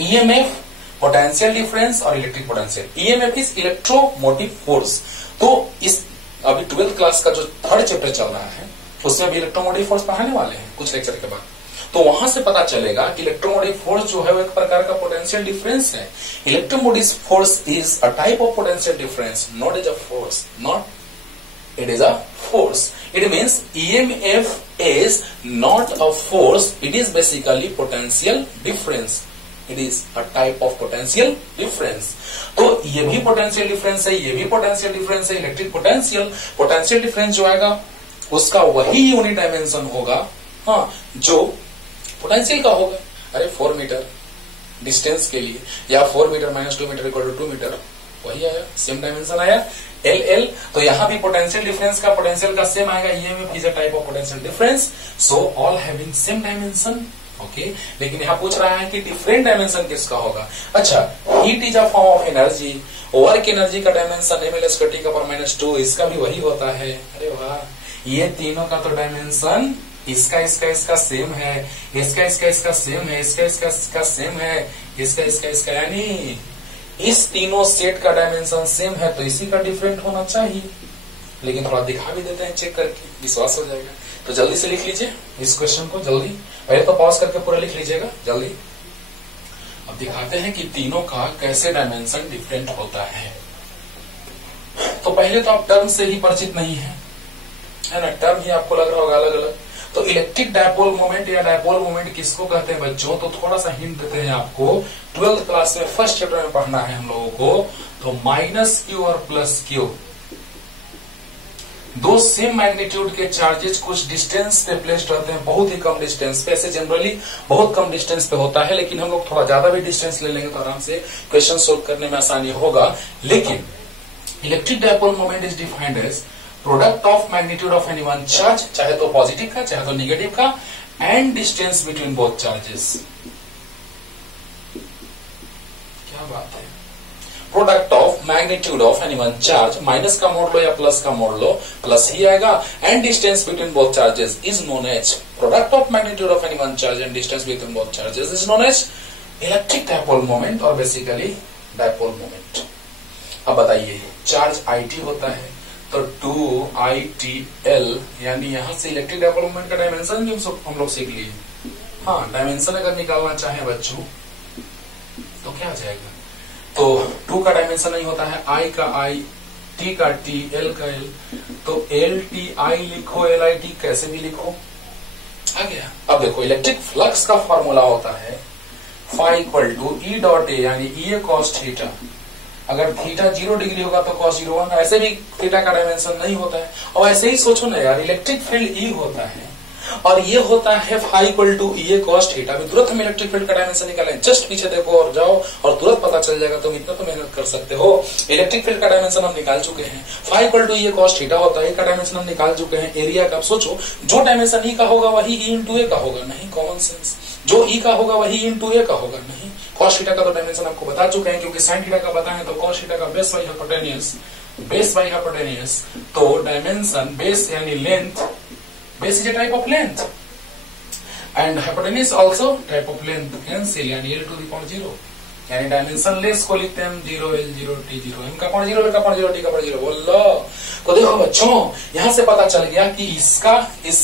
ईएमएफ, पोटेंशियल डिफरेंस और electric potential. EMF is electromotive force. तो इस अभी 12th क्लास का जो 3rd चैप्टर चल रहा है उसमें अभी इलेक्ट्रोमोटिव फोर्स पढ़ाने वाले हैं कुछ लेक्चर के बाद। तो वहां से पता चलेगा कि इलेक्ट्रोमोटिव फोर्स जो है वो एक प्रकार का पोटेंशियल डिफरेंस है। Electromotive force is a type of potential difference, not is a force, not it is a force. It means EMF is not a force, it is basically potential difference. It is a type of potential difference. तो ये भी potential difference है, ये भी potential difference है। Electric potential difference जो आएगा उसका वही यूनिट डायमेंशन होगा, हाँ, जो पोटेंशियल का होगा। अरे 4 मीटर डिस्टेंस के लिए, या 4 metre minus 2 metre equal to 2 metre, वही आया, सेम डायमेंशन आया LL। तो यहां भी पोटेंशियल डिफरेंस का पोटेंशियल का सेम आएगा। EMF is a type of potential difference, so all having same dimension. Okay, लेकिन यहाँ पूछ रहा है कि डिफरेंट डायमेंशन किसका होगा। अच्छा, heat is a form of energy, work energy का डायमेंशन mL/10⁻², इसका भी वही होता है। अरे वाह, ये तीनों का तो डायमेंशन इसका सेम है, इसका सेम है, इसका सेम है, इसका यानी इस तीनों सेट का डायमेंशन सेम है, तो इसी का डिफरेंट होना चाहिए। लेकिन थोड़ा दिखा भी देते हैं, चेक करके विश्वास हो जाएगा। तो जल्दी से लिख लीजिए इस क्वेश्चन को, जल्दी, पहले तो पॉज करके पूरा लिख लीजिएगा जल्दी। अब दिखाते हैं कि तीनों का कैसे डायमेंशन डिफरेंट होता है। तो पहले तो आप टर्म से ही परिचित नहीं है ना, टर्म ही आपको लग रहा होगा अलग अलग। तो इलेक्ट्रिक डायपोल मोमेंट या डायपोल मोमेंट किसको कहते हैं बच्चों, तो थोड़ा सा हिंट देते हैं आपको। 12th क्लास में 1st चैप्टर में पढ़ना है हम लोगों को। तो -Q और +Q, दो सेम मैग्नीट्यूड के चार्जेस कुछ डिस्टेंस पे प्लेस्ड रहते हैं, बहुत ही कम डिस्टेंस पे। ऐसे जनरली बहुत कम डिस्टेंस पे होता है, लेकिन हम लोग थोड़ा ज्यादा भी डिस्टेंस ले लेंगे तो आराम से क्वेश्चन सोल्व करने में आसानी होगा। लेकिन electric dipole moment is defined as product of magnitude of any one charge, चाहे तो पॉजिटिव का चाहे तो नेगेटिव का, and distance between both charges. क्या बात है, product of magnitude of any one charge, minus का मोड़ लो या प्लस का मोड़ लो, प्लस ही आएगा, and distance between both charges is known as product of magnitude of any one charge and distance between both charges is known as electric dipole moment, और basically dipole moment. अब बताइए, charge IT होता है तो 2ITL, यानी यहां से electric dipole moment का डायमेंशन भी हम लोग सीख लिए। हाँ, डायमेंशन अगर निकालना चाहे बच्चों तो क्या आ जाएगा, तो 2 का डायमेंशन नहीं होता है, I का I, T का T, L का L, तो LTI लिखो, LIT कैसे भी लिखो, आ गया। अब देखो, इलेक्ट्रिक फ्लक्स का फॉर्मूला होता है phi = E.A, यानी E cos थीटा। अगर थीटा 0 डिग्री होगा तो cos 0 होगा, ऐसे भी थीटा का डायमेंशन नहीं होता है। और ऐसे ही सोचो ना यार, इलेक्ट्रिक फील्ड E होता है और ये होता है phi = E cos थीटा। अभी तुरंत हम इलेक्ट्रिक फील्ड का डायमेंशन निकालें, जस्ट पीछे देखो और जाओ और तुरंत पता चल जाएगा। तुम इतना तो मेहनत कर सकते हो। इलेक्ट्रिक फील्ड का डायमेंशन हम निकाल चुके हैं, phi = E cos थीटा होता है, का डायमेंशन हम निकाल चुके हैं। एरिया का सोचो, जो डायमेंशन E का होगा वही E × A का होगा, नहीं, कॉमन सेंस। जो E का होगा वही E × A का होगा, नहीं। cos थीटा का तो डायमेंशन आपको बता चुके हैं, क्योंकि sin थीटा का बताएं तो cos थीटा का बेस बाई हाइपोटेन्यूज, तो डायमेंशन बेस यानी length, base is a type of length and hypotenuse also type of length, cancel, यानी L⁴, यानी डायमेंशन लेस को लिखते हैं हम 0 L0 T0 M का 0 L का 0 T का 0। बोल लो, तो देखो बच्चों, यहां से पता चल गया कि इसका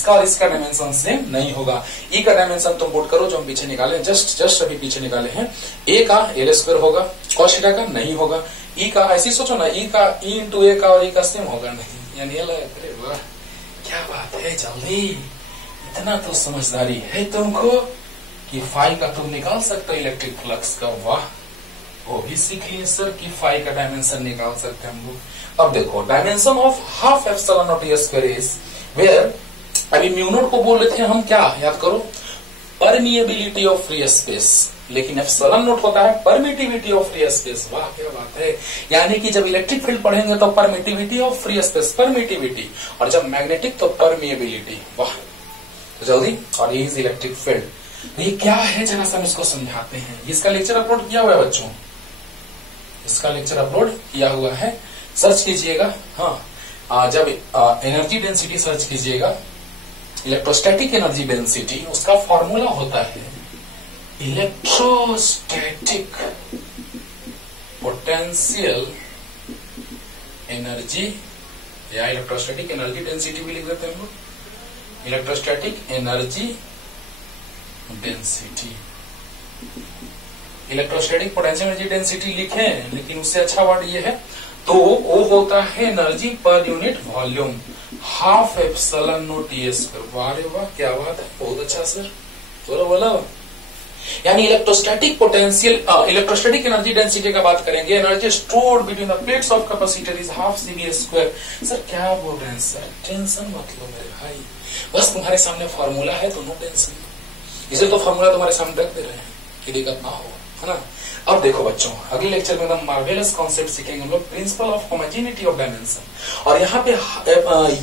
और इसका डायमेंशन सेम नहीं होगा। E का डायमेंशन तुम पुट करो, जो हम पीछे निकाले, जस्ट अभी पीछे निकाले हैं। A का L² होगा, cos थीटा का नहीं होगा। E का ऐसे सोचो ना, E का E × A का और E का सेम होगा, नहीं, यानी अरे वाह क्या बात है, जल्दी, इतना तो समझदारी है तुमको कि phi का तुम निकाल सकते हो इलेक्ट्रिक फ्लक्स का। वाह, वो भी सीख लिए सर कि phi का डायमेंशन निकाल सकते हैं हम लोग। अब देखो, dimension of half ε0 t² is where, अभी म्यू नॉट को बोल रहे थे हम, क्या याद करो, परमिएबिलिटी ऑफ फ्री स्पेस, लेकिन एप्सिलॉन नॉट होता है परमिटिविटी ऑफ फ्री स्पेस। वाह क्या बात है, यानी कि जब इलेक्ट्रिक फील्ड पढ़ेंगे तो permittivity of free space, permittivity, और जब मैग्नेटिक तो परमिएबिलिटी। वाह तो जल्दी, और ये इलेक्ट्रिक फील्ड ये क्या है जरा सा हम इसको समझाते हैं। इसका लेक्चर अपलोड किया हुआ है बच्चों, इसका लेक्चर अपलोड किया हुआ है, सर्च कीजिएगा। हाँ जब एनर्जी डेंसिटी सर्च कीजिएगा, इलेक्ट्रोस्टैटिक एनर्जी डेंसिटी, उसका फॉर्मूला होता है इलेक्ट्रोस्टैटिक पोटेंशियल एनर्जी, या इलेक्ट्रोस्टैटिक एनर्जी डेंसिटी भी लिख देते हैं हम लोग, electrostatic energy density. Electrostatic potential energy density लिखें, लेकिन उससे अच्छा वर्ड ये है, तो वो होता है एनर्जी पर unit volume, half epsilon not E square. वाह रे वाह क्या बात है, बहुत अच्छा सर, बोलो बोलो। यानी electrostatic potential, electrostatic energy density का बात करेंगे, energy stored between the plates of capacitor is half CV square. Sir क्या बोल रहे हैं सर, टेंशन मत लो मेरे भाई, बस तुम्हारे सामने फॉर्मूला है तो नो टेंशन, इसे तो फॉर्मूला तुम्हारे सामने रख दे रहे हैं कि दिक्कत ना हो, है ना। अब देखो बच्चों, अगले लेक्चर में हम मार्वेलस कॉन्सेप्ट सीखेंगे हम लोग, principle of homogeneity of dimension, और यहाँ पे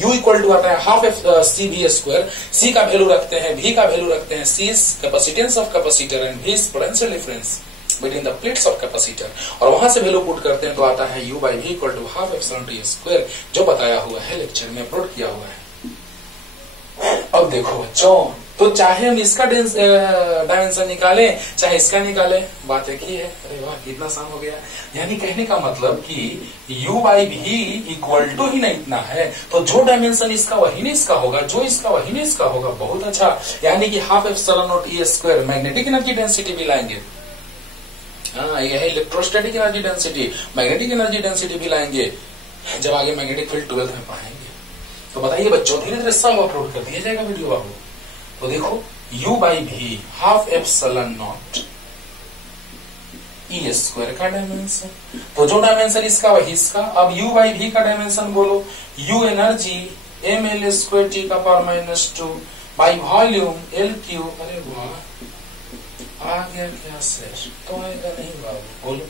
U इक्वल टू आता है हाफ CV स्क्वायर, C का वैल्यू रखते हैं, V का वैल्यू रखते हैं, C is capacitance of capacitor and V is potential difference between the plates of capacitor, और वहां से वैल्यू पुट करते हैं तो आता है U by V equal to half epsilon T square, जो बताया हुआ है लेक्चर में अपलोड किया हुआ है। अब देखो बच्चों, तो चाहे हम इसका डायमेंशन निकालें चाहे इसका निकालें, बात एक ही है। अरे वाह कितना आसान हो गया, यानी कहने का मतलब कि U by V equal to ही नहीं इतना है, तो जो डायमेंशन इसका वही नहीं इसका होगा, जो इसका वही नहीं इसका होगा। बहुत अच्छा, यानी कि half epsilon naught E square, magnetic energy density भी लाएंगे। हाँ यह है electrostatic energy density, magnetic energy density भी लाएंगे जब आगे मैग्नेटिक फील्ड 12th में पढ़ेंगे। तो बताइए बच्चों, धीरे धीरे सब अपलोड कर दिया जाएगा वीडियो बाबू। तो देखो U by V half epsilon naught E square का डायमेंशन, तो जो डायमेंशन इसका वही इसका। अब U by V का डायमेंशन बोलो, U energy ml square T का पावर -2 बाई वॉल्यूम LQ। अरे वाह आ गया क्या सर, तो आएगा नहीं बाबू, बोलो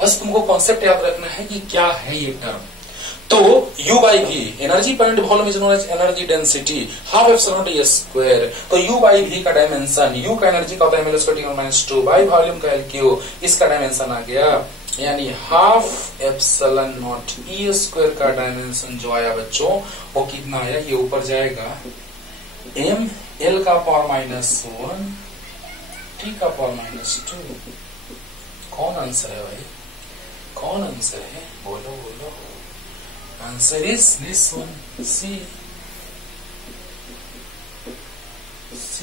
बस तुमको कॉन्सेप्ट याद रखना है कि क्या है ये टर्म। तो U by V एनर्जी पर unit volume is known as energy density, half epsilon T square, तो U by V का डायमेंशन, U का एनर्जी का होता है ml square T -2 by volume का LQ, इसका डायमेंशन आ गया, यानी half epsilon naught E square का डायमेंशन जो आया बच्चों वो कितना आया, ये ऊपर जाएगा ml का पावर -1 T का पावर -2। कौन आंसर है भाई, कौन आंसर है, बोलो बोलो। Answer is this one, C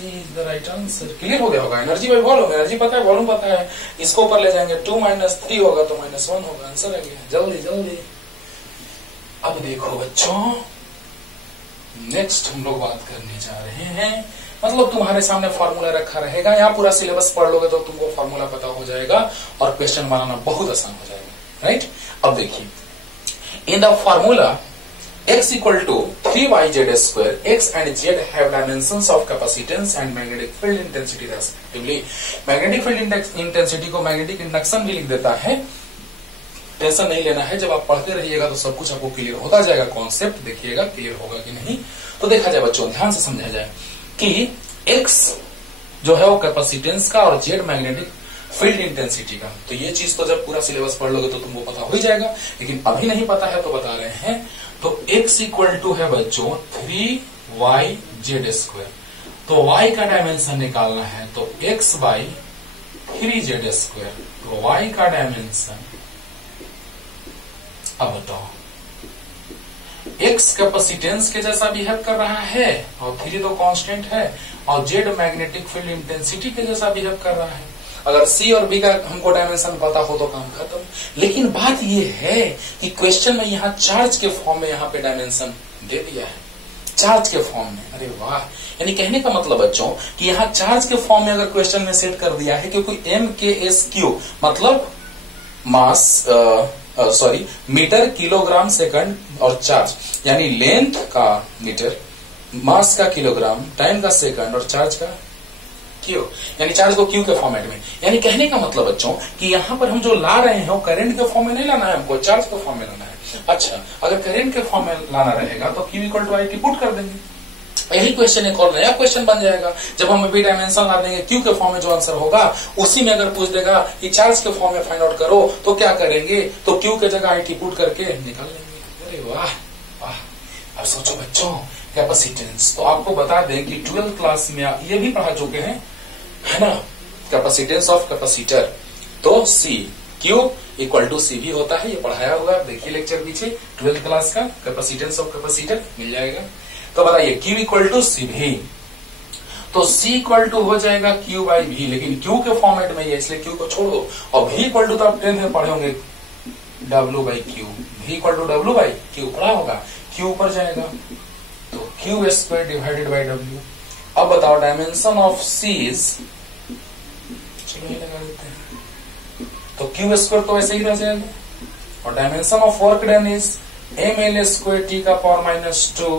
is the right answer. Clear हो गया होगा, एनर्जी बाई वॉल्यूम, एनर्जी पता है वॉल्यूम पता है, इसको ऊपर ले जाएंगे 2 - 3 होगा तो -1 होगा, आंसर आ गया। जल्दी जल्दी। अब देखो बच्चों, नेक्स्ट हम लोग बात करने जा रहे हैं, मतलब तुम्हारे सामने फॉर्मूला रखा रहेगा, यहाँ पूरा सिलेबस पढ़ लोगे तो तुमको फॉर्मूला पता हो जाएगा और क्वेश्चन बनाना बहुत आसान हो जाएगा, राइट। अब देखिए, in the formula x equal to 3yz square, x and z have dimensions of capacitance and magnetic field intensity respectively। magnetic field intensity को magnetic induction भी लिख देता है, टेंशन नहीं लेना है, जब आप पढ़ते रहिएगा तो सब कुछ आपको क्लियर होता जाएगा, कॉन्सेप्ट देखिएगा क्लियर होगा कि नहीं। तो देखा जाए बच्चों, ध्यान से समझा जाए कि x जो है वो कैपेसिटेंस का और z मैग्नेटिक फील्ड इंटेंसिटी का। तो ये चीज तो जब पूरा सिलेबस पढ़ लोगे तो तुमको पता हो ही जाएगा, लेकिन अभी नहीं पता है तो बता रहे हैं। तो x इक्वल टू है बच्चों 3yz स्क्वायर, तो y का डायमेंशन निकालना है तो x बाई 3z स्क्वायर, तो y का डायमेंशन। अब बताओ, x कैपेसिटेंस के जैसा बिहेव कर रहा है और 3 तो कांस्टेंट है, और z मैग्नेटिक फील्ड इंटेंसिटी के जैसा बिहेव कर रहा है। अगर C और B का हमको डायमेंशन पता हो तो काम खत्म। लेकिन बात ये है कि क्वेश्चन में यहाँ चार्ज के फॉर्म में यहाँ पे डायमेंशन दे दिया है, चार्ज के फॉर्म में। अरे वाह, यानी कहने का मतलब बच्चों कि यहाँ चार्ज के फॉर्म में अगर क्वेश्चन में सेट कर दिया है, क्योंकि MKSQ मतलब mass sorry metre kilogram second और चार्ज, यानी लेंथ का मीटर, मास का किलोग्राम, टाइम का सेकंड और चार्ज का क्यू, यानी चार्ज को क्यू के फॉर्मेट में। यानी कहने का मतलब बच्चों कि यहाँ पर हम जो ला रहे हैं वो करंट के फॉर्म में नहीं लाना है, हमको चार्ज के फॉर्म में लाना है। अच्छा, अगर करंट के फॉर्म में लाना रहेगा तो Q equal to I T put कर देंगे, यही क्वेश्चन एक और नया क्वेश्चन बन जाएगा। जब हम बी डायमेंशन ला देंगे क्यू के फॉर्म में जो आंसर होगा उसी में अगर पूछ देगा कि चार्ज के फॉर्म में फाइंड आउट करो तो क्या करेंगे, तो क्यू के जगह आई टी पुट करके निकाल लेंगे। अरे वाह वाह। अब सोचो बच्चों कैपेसिटेंस, तो आपको बता दें कि 12th क्लास में ये भी पढ़ा चुके हैं, है ना, कैपेसिटेंस ऑफ कैपेसिटर। तो C Q equal to C भी होता है, ये पढ़ाया हुआ है, देखिए लेक्चर पीछे 12th क्लास का कैपेसिटेंस ऑफ कैपेसिटर मिल जाएगा। तो बताइए क्यू इक्वल टू सी भी, तो सी इक्वल टू हो जाएगा क्यू बाई भी, लेकिन क्यू के फॉर्मेट में है इसलिए क्यू को छोड़ दो, और भी इक्वल टू तो आप 10th में पढ़े होंगे W by Q, V equal to W by Q पढ़ा होगा, क्यू ऊपर जाएगा तो Q square divided by W. अब बताओ डायमेंशन ऑफ सी इज, चलो ये लगा देते हैं, तो क्यू स्क्वायर तो ऐसे ही रह जाएगा, और dimension of work done is M L square T का पावर माइनस 2,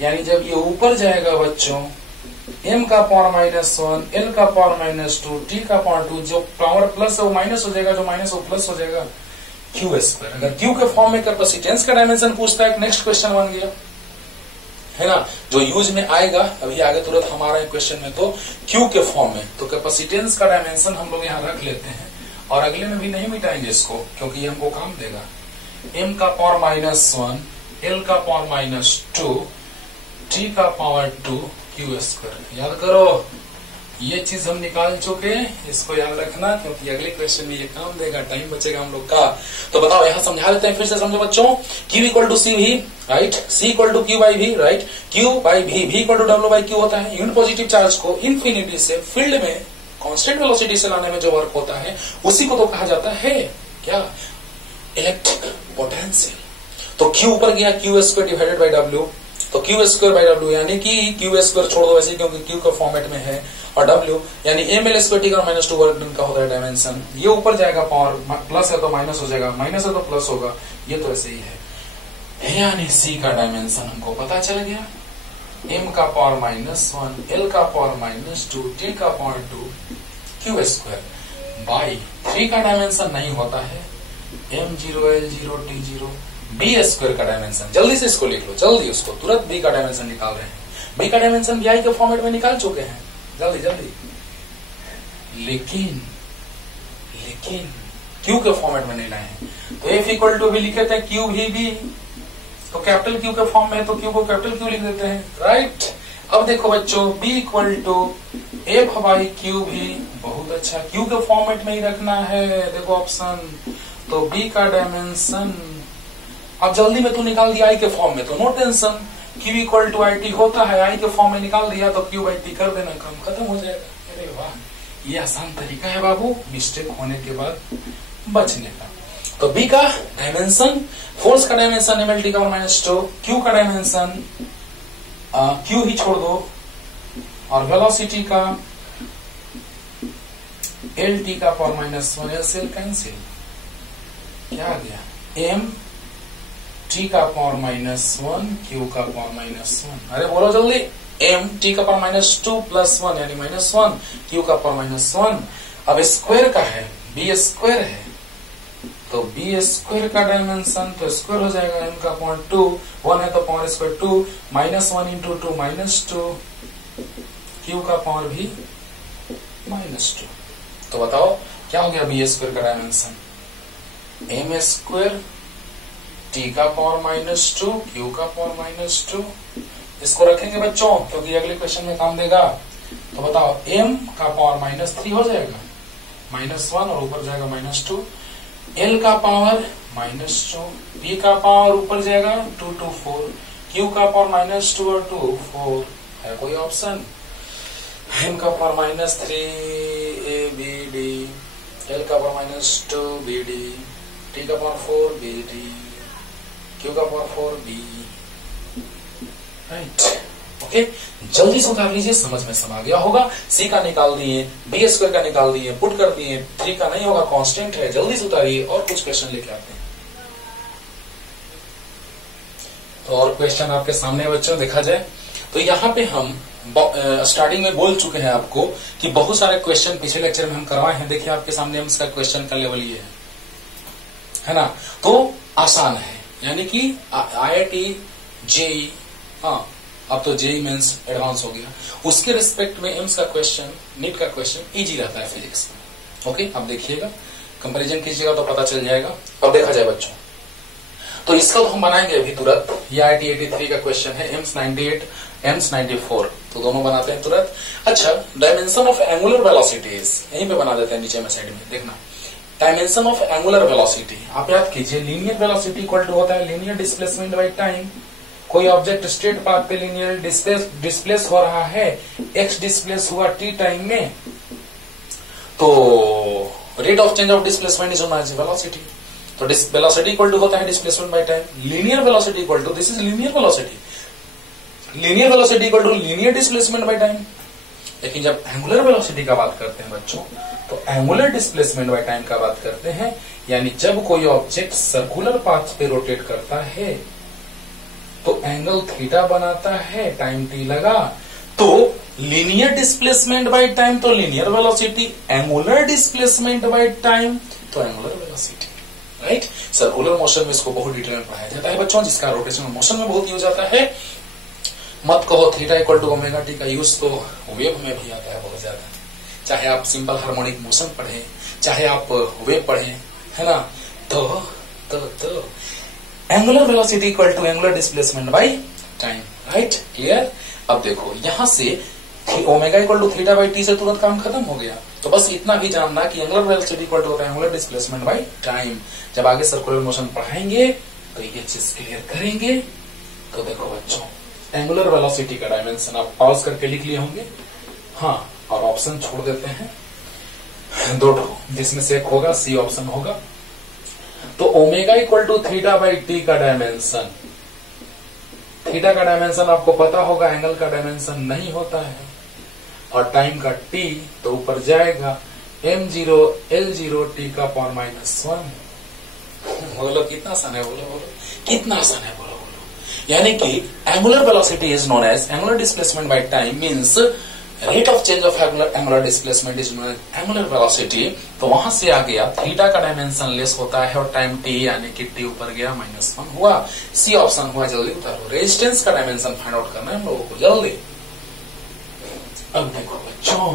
यानी जब ये ऊपर जाएगा बच्चों m का पावर माइनस 1, l का पावर माइनस 2, t का पावर 2, जो पावर प्लस है वो माइनस हो जाएगा, जो माइनस वो प्लस हो जाएगा, क्यू स्क्वायर। अगर क्यू के फॉर्म में कैपेसिटेंस का डायमेंशन पूछता है, नेक्स्ट क्वेश्चन बन गया, है ना, जो यूज में आएगा अभी आगे तुरंत हमारा क्वेश्चन में, तो क्यू के फॉर्म में, तो कैपेसिटेंस का डायमेंशन हम लोग यहाँ रख लेते हैं, और अगले में भी नहीं मिटाएंगे इसको क्योंकि ये हमको काम देगा। m का पावर माइनस 1, l का पावर माइनस 2, t का पावर 2, क्यू स्क्वायर। याद करो, ये चीज हम निकाल चुके, इसको याद रखना क्योंकि अगले क्वेश्चन में ये काम देगा, टाइम बचेगा हम लोग का। तो बताओ यहाँ समझा देते हैं, फिर से समझो बच्चों, Q equal to C V, right, C equal to Q by V, right, Q by V equal to W by Q होता है। यूनिट पॉजिटिव चार्ज को इन्फिनिटी से फील्ड में कांस्टेंट वेलोसिटी से लाने में जो वर्क होता है उसी को तो कहा जाता है क्या, इलेक्ट्रिक पोटेंशियल। तो क्यू ऊपर गया, Q square divided by W, तो क्यू स्क्वायर बाई डब्ल्यू, यानी कि क्यू स्क्वायर छोड़ दो वैसे क्योंकि क्यू का फॉर्मेट में है, और डब्ल्यू यानी एम एल स्क्वायर टी का माइनस 2 वर्क डन का होता है डायमेंशन। ये ऊपर जाएगा, पावर प्लस है तो माइनस हो जाएगा, माइनस है तो प्लस होगा, ये तो ऐसे ही है। यानी सी का डायमेंशन हमको पता चल गया, एम का पावर माइनस 1, एल का पावर माइनस 2, टी का पावर 2, क्यू स्क्वायर बाई 3 का डायमेंशन नहीं होता है, m0 l0 t0, B square का डायमेंशन। जल्दी से इसको लिख लो, जल्दी उसको, तुरंत बी का डायमेंशन निकाल रहे हैं, बी का डायमेंशन भी आई के फॉर्मेट में निकाल चुके हैं, जल्दी जल्दी। लेकिन क्यू के फॉर्मेट में नहीं लाए हैं, तो एफ इक्वल टू भी लिखे थे क्यू भी, तो कैपिटल क्यू के फॉर्म में है तो क्यू को कैपिटल क्यू लिख देते हैं, राइट। अब देखो बच्चों, B equal to F by Q V, बहुत अच्छा, क्यू के फॉर्मेट में ही रखना है, देखो ऑप्शन, तो बी का डायमेंशन अब जल्दी में तू निकाल दिया आई के फॉर्म में, तो no tension, Q equal to I T होता है, आई के फॉर्म में निकाल दिया तो क्यू बाई टी कर देना, काम खत्म हो जाएगा। अरे वाह, ये आसान तरीका है बाबू मिस्टेक होने के बाद बचने का। तो बी का डायमेंशन, फोर्स का डायमेंशन एम एल टी का माइनस 2, क्यू का डायमेंशन क्यू ही छोड़ दो, और वेलोसिटी का एल टी का पावर माइनस 1, एल से कैंसिल, क्या आ गया, एम टी का पावर माइनस 1, क्यू का पावर माइनस 1, अरे बोलो जल्दी, एम टी का पावर माइनस 2 प्लस 1 यानी माइनस 1, क्यू का पावर माइनस 1। अब स्क्वायर का है, बी स्क्वायर है, तो बी स्क्वायर का डायमेंशन तो स्क्वायर हो जाएगा, एम का पावर 2, 1 है तो power square 2, minus 1 into 2 minus 2, Q का पावर भी माइनस 2। तो बताओ क्या हो गया बी स्क्वायर का डायमेंशन, एम स्क्वायर टी का पावर माइनस 2, क्यू का पावर माइनस 2, इसको रखेंगे बच्चों क्योंकि अगले क्वेश्चन में काम देगा। तो बताओ m का पावर माइनस 3 हो जाएगा, माइनस 1 और ऊपर जाएगा माइनस 2, l का पावर माइनस 2, p का पावर ऊपर जाएगा 2 to 4, q का पावर माइनस 2 और 2 4, है कोई ऑप्शन, m का power minus 3 a b d, l का power minus 2 b d, t का पावर 4 b d, q का पावर 4 b, राइट। ओके, जल्दी से उतार लीजिए, समझ में सम आ गया होगा। सी का निकाल दिए, बी स्क्वायर का निकाल दिए, पुट कर दिए, 3 का नहीं होगा, कांस्टेंट है, जल्दी से उतारिए और कुछ क्वेश्चन लेके आते हैं। तो और क्वेश्चन आपके सामने बच्चों देखा जाए तो यहाँ पे हम स्टार्टिंग में बोल चुके हैं आपको कि बहुत सारे क्वेश्चन पिछले लेक्चर में हम करवाए हैं। देखिए आपके सामने हम इसका क्वेश्चन का लेवल ये है ना, तो आसान है, यानी कि IIT जेई, हाँ अब तो जेई मेंस एडवांस हो गया, उसके रिस्पेक्ट में एम्स का क्वेश्चन, नीट का क्वेश्चन इजी रहता है फिजिक्स में। ओके, अब देखिएगा, कंपैरिजन कीजिएगा तो पता चल जाएगा। अब देखा जाए बच्चों, तो इसका तो हम बनाएंगे अभी तुरंत। ये IIT 83 का क्वेश्चन है, एम्स 98, एम्स 94, तो दोनों बनाते हैं तुरंत। अच्छा, डायमेंशन ऑफ एंगुलर वेलोसिटीज यहीं पे बना देते हैं नीचे में साइड में, देखना। डायमेंशन ऑफ एंगुलर वेलोसिटी आप याद कीजिए, लीनियर वेलोसिटी इक्वल टू होता है लीनियर डिस्प्लेसमेंट बाय टाइम। कोई ऑब्जेक्ट स्ट्रेट पाथ पे लीनियर डिस्प्लेस हो रहा है, एक्स डिस्प्लेस हुआ टी टाइम में, तो rate of change of displacement is known as velocity. तो वेलोसिटी इक्वल टू होता है displacement by time. Linear velocity equal to, this is linear velocity, linear velocity equal to linear displacement by time. लेकिन जब angular velocity का बात करते हैं बच्चों, तो एंगुलर डिस्प्लेसमेंट बाय टाइम का बात करते हैं, यानी जब कोई ऑब्जेक्ट सर्कुलर पाथ पे रोटेट करता है तो एंगल थीटा बनाता है, टाइम टी लगा, तो लीनियर डिस्प्लेसमेंट बाय टाइम तो linear velocity, angular displacement by time तो angular velocity, right. Circular motion में इसको बहुत डिटेल में पढ़ाया जाता है बच्चों, जिसका रोटेशनल मोशन में बहुत यूज आता है। मत कहो theta equal to omega T का यूज तो वेव में भी आता है बहुत ज्यादा, चाहे आप सिंपल हार्मोनिक मोशन पढ़े, चाहे आप वेव पढ़े, है ना। तो angular velocity equal to angular displacement by time, right, clear. अब देखो यहां से omega equal to theta by T से तुरंत काम खत्म हो गया। तो बस इतना भी जानना कि एंगुलर वेलोसिटी इक्वल टू होता है एंगुलर डिस्प्लेसमेंट बाय टाइम। जब आगे सर्कुलर मोशन पढ़ाएंगे तो ये चीज क्लियर करेंगे। तो देखो बच्चों, एंगुलर वेलोसिटी का डायमेंशन आप पॉज करके लिख लिए होंगे, हाँ, और ऑप्शन छोड़ देते हैं दो, जिसमें से एक होगा सी ऑप्शन होगा। तो omega equal to theta by T का डायमेंशन, थीटा का डायमेंशन आपको पता होगा, एंगल का डायमेंशन नहीं होता है, और टाइम का टी तो ऊपर जाएगा m0 L0 टी का पावर -1। बोलो कितना आसान है, बोलो कितना आसान है, बोलो। यानी कि angular velocity is known as angular displacement by time, means rate of change of angular displacement is known as angular velocity. तो वहां से आ गया थीटा का डायमेंशन लेस होता है और टाइम टी यानी कि टी ऊपर गया -1 हुआ। सी ऑप्शन हुआ, जल्दी उतारो। रेजिस्टेंस का डायमेंशन फाइंड आउट करना है हम लोगों को, जल्दी। अब देखो बच्चों,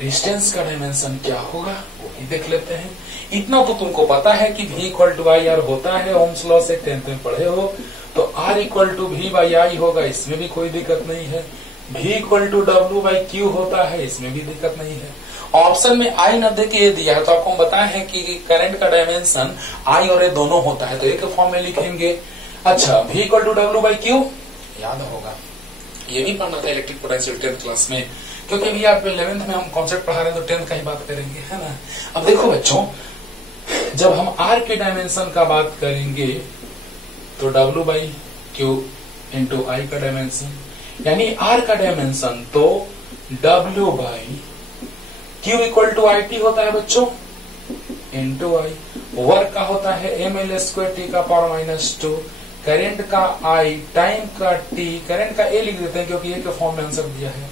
रेजिस्टेंस का डायमेंशन क्या होगा वो भी देख लेते हैं। इतना तो तुमको पता है कि V equal to I R होता है, ओम्स लॉ से 10th में पढ़े हो। तो R equal to V by I होगा, इसमें भी कोई दिक्कत नहीं है। V equal to W by Q होता है, इसमें भी दिक्कत नहीं है। ऑप्शन में I न दे के ये दिया है, तो आपको हम बताए हैं कि करंट का डायमेंशन I और A दोनों होता है, तो एक फॉर्म में लिखेंगे। अच्छा, V equal to W by Q याद होगा, ये भी पढ़ना था इलेक्ट्रिक पोटेंशियल 10th क्लास में, क्योंकि अभी आप 11th में हम कॉन्सेप्ट पढ़ा रहे हैं तो 10th का ही बात करेंगे, है ना। अब देखो बच्चों, जब हम R के डायमेंशन का बात करेंगे तो W by Q into I का डायमेंशन, यानी R का डायमेंशन तो W by Q equal to I T होता है बच्चों, इंटू आई। वर्क का होता है ml² टी का पावर -2, करंट का I, टाइम का T, करंट का A लिख देते हैं क्योंकि A के फॉर्म में आंसर दिया है,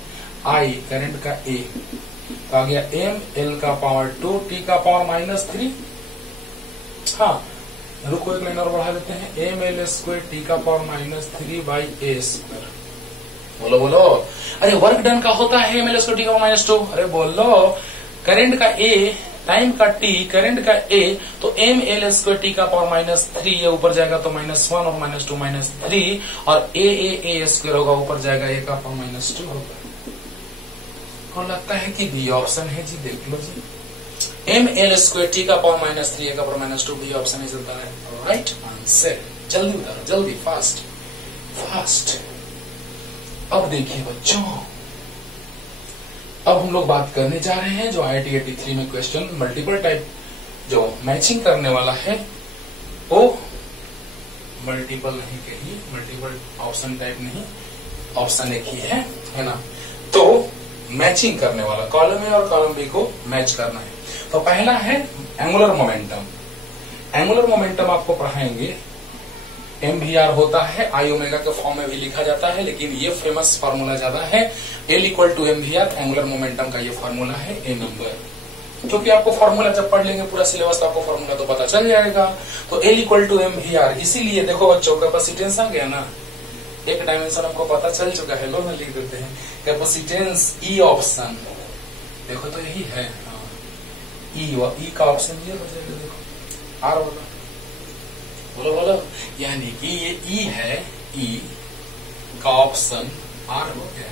I करंट का A, तो आ गया ml का पावर 2 T का पावर -3। हाँ, रुको एक लाइन और बढ़ा देते हैं, ml² T का पावर -3 बाई A²। बोलो बोलो, अरे वर्क डन का होता है ml² T का पावर -2, अरे बोलो। करंट का A, टाइम का T, करंट का A, तो ml² T का पावर -3, ये ऊपर जाएगा तो -1 और -2 -3, और A² होगा, ऊपर जाएगा A का पावर -2 होगा। और लगता है कि बी ऑप्शन है जी, देख लो जी, ml² T का पावर -3, A का पावर -2, बी ऑप्शन ही चलता है, राइट आंसर। जल्दी उतारो, जल्दी, फास्ट फास्ट। अब देखिए बच्चों, अब हम लोग बात करने जा रहे हैं जो IIT 83 में क्वेश्चन मल्टीपल टाइप जो मैचिंग करने वाला है, वो मल्टीपल नहीं कहिए, मल्टीपल ऑप्शन टाइप नहीं, ऑप्शन एक ही है ना। तो मैचिंग करने वाला, कॉलम ए और कॉलम बी को मैच करना है। तो पहला है एंगुलर मोमेंटम। एंगुलर मोमेंटम आपको पढ़ाएंगे एम भी आर होता है, आई ओमेगा के फॉर्म में भी लिखा जाता है, लेकिन ये फेमस फार्मूला ज्यादा है। एल इक्वल टू एम भी आर एंगुलर मोमेंटम का ये फार्मूला है ए नंबर। क्योंकि आपको फार्मूला जब पढ़ लेंगे पूरा सिलेबस तो आपको फार्मूला तो पता चल जाएगा। तो एल इक्वल टू एम भी आर, इसीलिए देखो बच्चों कैपेसिटेंस आ गया ना, एक डायमेंशन हमको पता चल चुका है, लो ना लिख देते हैं कैपेसिटेंस ई ऑप्शन, देखो तो यही है ई का ऑप्शन ये हो जाएगा, देखो आर वाला, बोलो बोलो, यानी कि ये ई है, ई का ऑप्शन आर हो गया,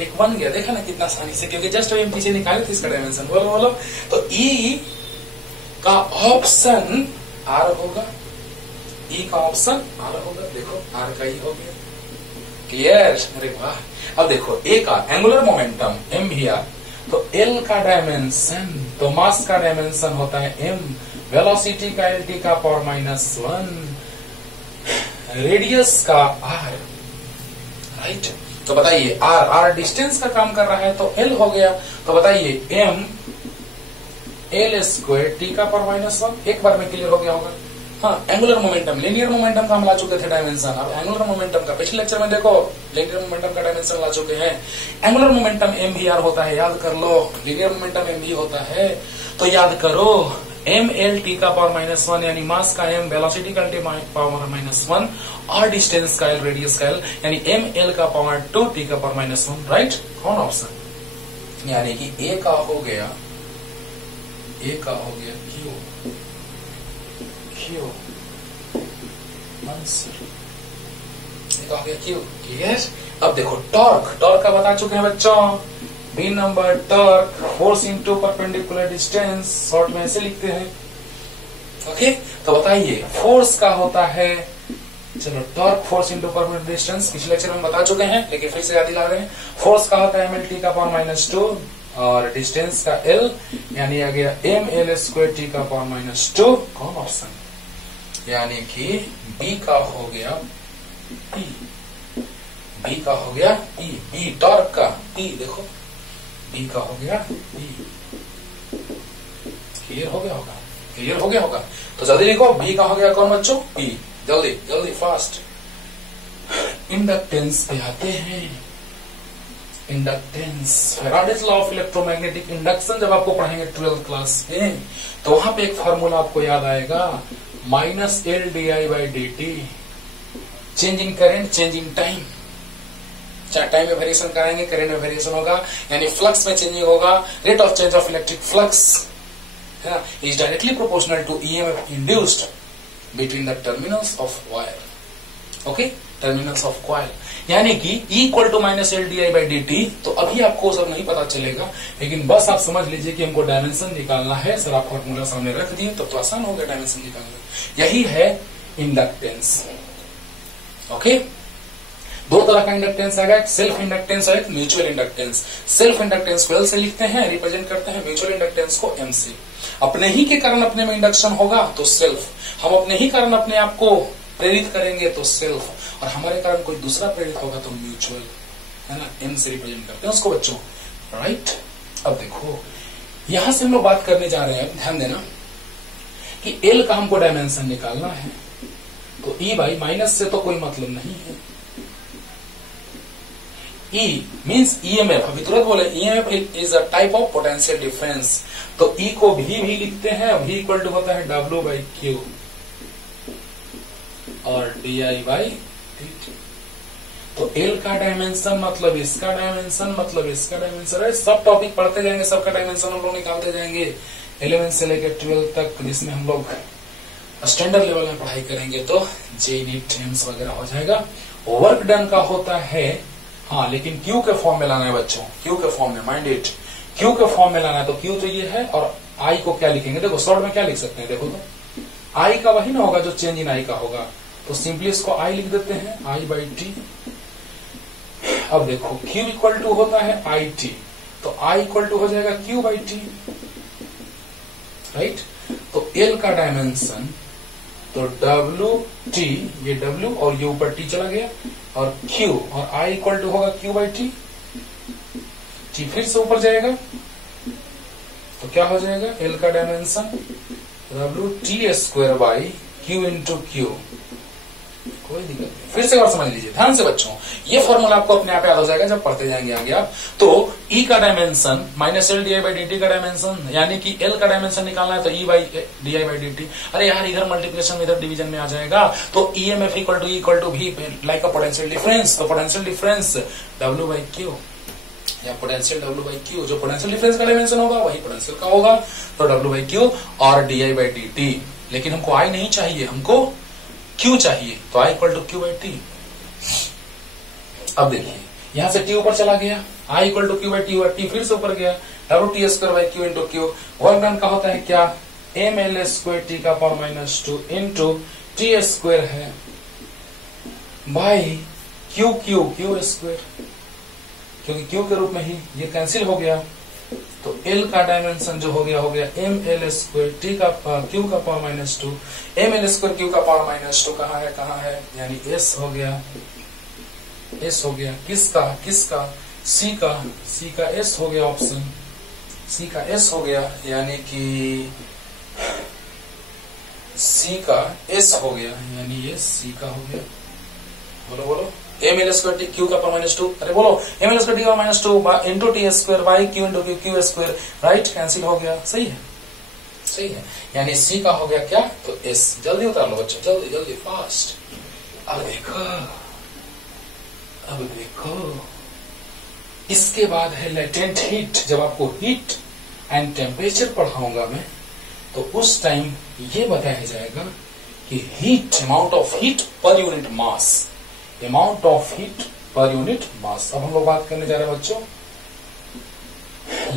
एक बन गया, देखा ना कितना आसानी से, क्योंकि जस्ट हम पीछे निकाले थे इसका डायमेंशन, बोलो बोलो, तो ई का ऑप्शन आर होगा, ई का ऑप्शन आर होगा, देखो आर का ई हो गया, क्लियर, अरे वाह। अब देखो ए का एंगुलर मोमेंटम एम भी आर, तो एल का डायमेंशन, तो मास का डायमेंशन होता है एम, वेलोसिटी का एल टी का पावर -1, रेडियस का आर, राइट। तो बताइए आर डिस्टेंस का काम कर रहा है, तो एल हो गया, तो बताइए एम एल स्क्वायर टी का पावर -1, एक बार में क्लियर हो गया होगा। हाँ, एंगुलर मोमेंटम, लीनियर मोमेंटम का हम ला चुके थे डायमेंशन, अब एंगुलर मोमेंटम का पिछले लेक्चर में देखो लीनियर मोमेंटम का डायमेंशन ला चुके हैं। एंगुलर मोमेंटम एम भी आर होता है, याद कर लो, लीनियर मोमेंटम एम भी होता है, तो याद करो एम एल टी का पावर -1, यानी मास का एम, वेलोसिटी का टी पावर -1, और डिस्टेंस का एल, रेडियस का एल, यानी एम एल का पावर 2 टी का पावर -1, राइट। कौन ऑप्शन, यानी कि ए का हो गया, ए का हो गया क्यू, क्यू आंसर, ये हो गया क्यू, क्लियर। अब देखो टॉर्क, टॉर्क का बता चुके हैं बच्चों, B number torque force into perpendicular distance, short में ऐसे लिखते हैं, ओके। तो बताइए फोर्स का होता है, चलो torque force into perpendicular distance पिछले लेक्चर में बता चुके हैं, लेकिन फिर से याद दिला रहे हैं। फोर्स का होता है एम एल टी का पावर -2 और डिस्टेंस का एल, यानी आ गया एम एल स्क्वायर टी का पावर -2। कौन ऑप्शन, यानी कि बी का हो गया पी, बी का हो गया पी, बी टॉर्क का पी, देखो बी का हो गया पी, क्लियर हो गया होगा, क्लियर हो गया होगा। तो जल्दी लिखो, बी का हो गया कौन बच्चों, पी, जल्दी जल्दी फास्ट। इंडक्टेंस पे आते हैं, inductance, Faraday's law of electromagnetic induction जब आपको पढ़ेंगे 12th क्लास में, तो वहां पे एक फॉर्मूला आपको याद आएगा, -LdI/dt, change in current, change in time, चाहे टाइम में वेरिएशन कराएंगे करंट में वेरिएशन होगा, यानी फ्लक्स में चेंजिंग होगा, rate of change of electric flux is directly proportional to EMF induced between the terminals of wire, okay, terminals of coil, यानी कि E इक्वल टू -LdI/dt। तो अभी आपको सब नहीं पता चलेगा, लेकिन बस आप समझ लीजिए कि हमको डायमेंशन निकालना है, सर आप फॉर्मूला सामने रख दिए तो आसान हो गया डायमेंशन निकालना, यही है इंडक्टेंस, ओके। दो तरह का इंडक्टेंस आएगा, एक सेल्फ इंडक्टेंस और एक म्यूचुअल इंडक्टेंस। सेल्फ इंडक्टेंस को एल से लिखते हैं, रिप्रेजेंट करते हैं, म्यूचुअल इंडक्टेंस को एम से। अपने ही के कारण अपने में इंडक्शन होगा तो सेल्फ, हम अपने ही कारण अपने आप को प्रेरित करेंगे तो सेल्फ, और हमारे कारण कोई दूसरा प्रेरित होगा तो म्यूचुअल, है ना, एम से रिप्रेजेंट करते हैं उसको बच्चों, राइट। अब देखो यहां से हम लोग बात करने जा रहे हैं, ध्यान देना कि एल का हमको डायमेंशन निकालना है, तो ई बाई माइनस से तो कोई मतलब नहीं है, E मीन्स EMF, अभी तुरंत बोले EMF is a type of potential difference, तो E को भी लिखते हैं, V इक्वल टू होता है W/Q और DI/dt। तो L का डायमेंशन मतलब इसका डायमेंशन मतलब इसका डायमेंशन है, सब टॉपिक पढ़ते जाएंगे, सबका डायमेंशन हम लोग निकालते जाएंगे 11 से लेकर 12 तक, जिसमें हम लोग स्टैंडर्ड लेवल में पढ़ाई करेंगे तो JEE नीट एम्स वगैरह हो जाएगा। वर्क डन का होता है, हाँ, लेकिन क्यू के फॉर्म में लाना है बच्चों, क्यू के फॉर्म में, माइंड इट, क्यू के फॉर्म में लाना है, तो क्यू तो ये है, और आई को क्या लिखेंगे, देखो शॉर्ट में क्या लिख सकते हैं, देखो तो आई का वही ना होगा जो चेंज इन आई का होगा, तो सिंपली इसको आई लिख देते हैं, I/T। अब देखो क्यू इक्वल टू होता है IT, तो आई इक्वल टू हो जाएगा Q/T, राइट। तो एल का डायमेंशन, तो WT, ये W और ये ऊपर T चला गया, और Q और I इक्वल टू होगा Q/T, T फिर से ऊपर जाएगा, तो क्या हो जाएगा, L का dimension WT² by Q into Q, कोई दिक्कत नहीं। फिर से और समझ लीजिए ध्यान से बच्चों, ये फॉर्मूला आपको अपने आप याद हो जाएगा जब पढ़ते जाएंगे आगे आप। तो E का dimension minus L D I by D T का डायमेंशन, यानी कि L का डायमेंशन निकालना है तो E by D I by D T. अरे यार इधर मल्टीप्लिकेशन इधर डिवीजन में आ जाएगा, तो EMF equal to V like a potential difference. तो potential difference W by Q या पोटेंशियल W बाई Q, जो पोटेंशियल डिफरेंस का डायमेंशन होगा वही पोटेंशियल का होगा, तो W बाई Q और D I by D T. लेकिन हमको I नहीं चाहिए, हमको Q चाहिए, तो I equal to Q by T. अब देखिए यहां से T ऊपर चला गया, I equal to Q by T, और T फिर से ऊपर गया, W T square by Q into Q। Work done का होता है क्या, ml स्क्वायर T का power minus 2 into T square है बाई Q स्क्वायर, क्योंकि Q के रूप में ही ये कैंसिल हो गया। तो L का डायमेंशन जो हो गया ml स्क्वायर T का Q का power minus 2, ml square Q का पावर माइनस 2 कहाँ है, यानी S हो गया, किसका C का S हो गया, ऑप्शन C का S हो गया, यानी कि C का S हो गया, यानी ये C का हो गया। बोलो ml स्क्वायर Q का पावर माइनस 2, अरे बोलो ml स्क्वायर T का minus 2 into T square by Q into Q square, right, cancel हो गया। सही है, यानी C का हो गया क्या, तो S। जल्दी उतार लो बच्चों, जल्दी फास्ट। अब देखो इसके बाद है लेटेंट हीट। जब आपको हीट एंड टेम्परेचर पढ़ाऊंगा मैं, तो उस टाइम ये बताया जाएगा कि heat, amount of heat per unit mass, amount of heat per unit mass. अब हम लोग बात करने जा रहे हैं बच्चों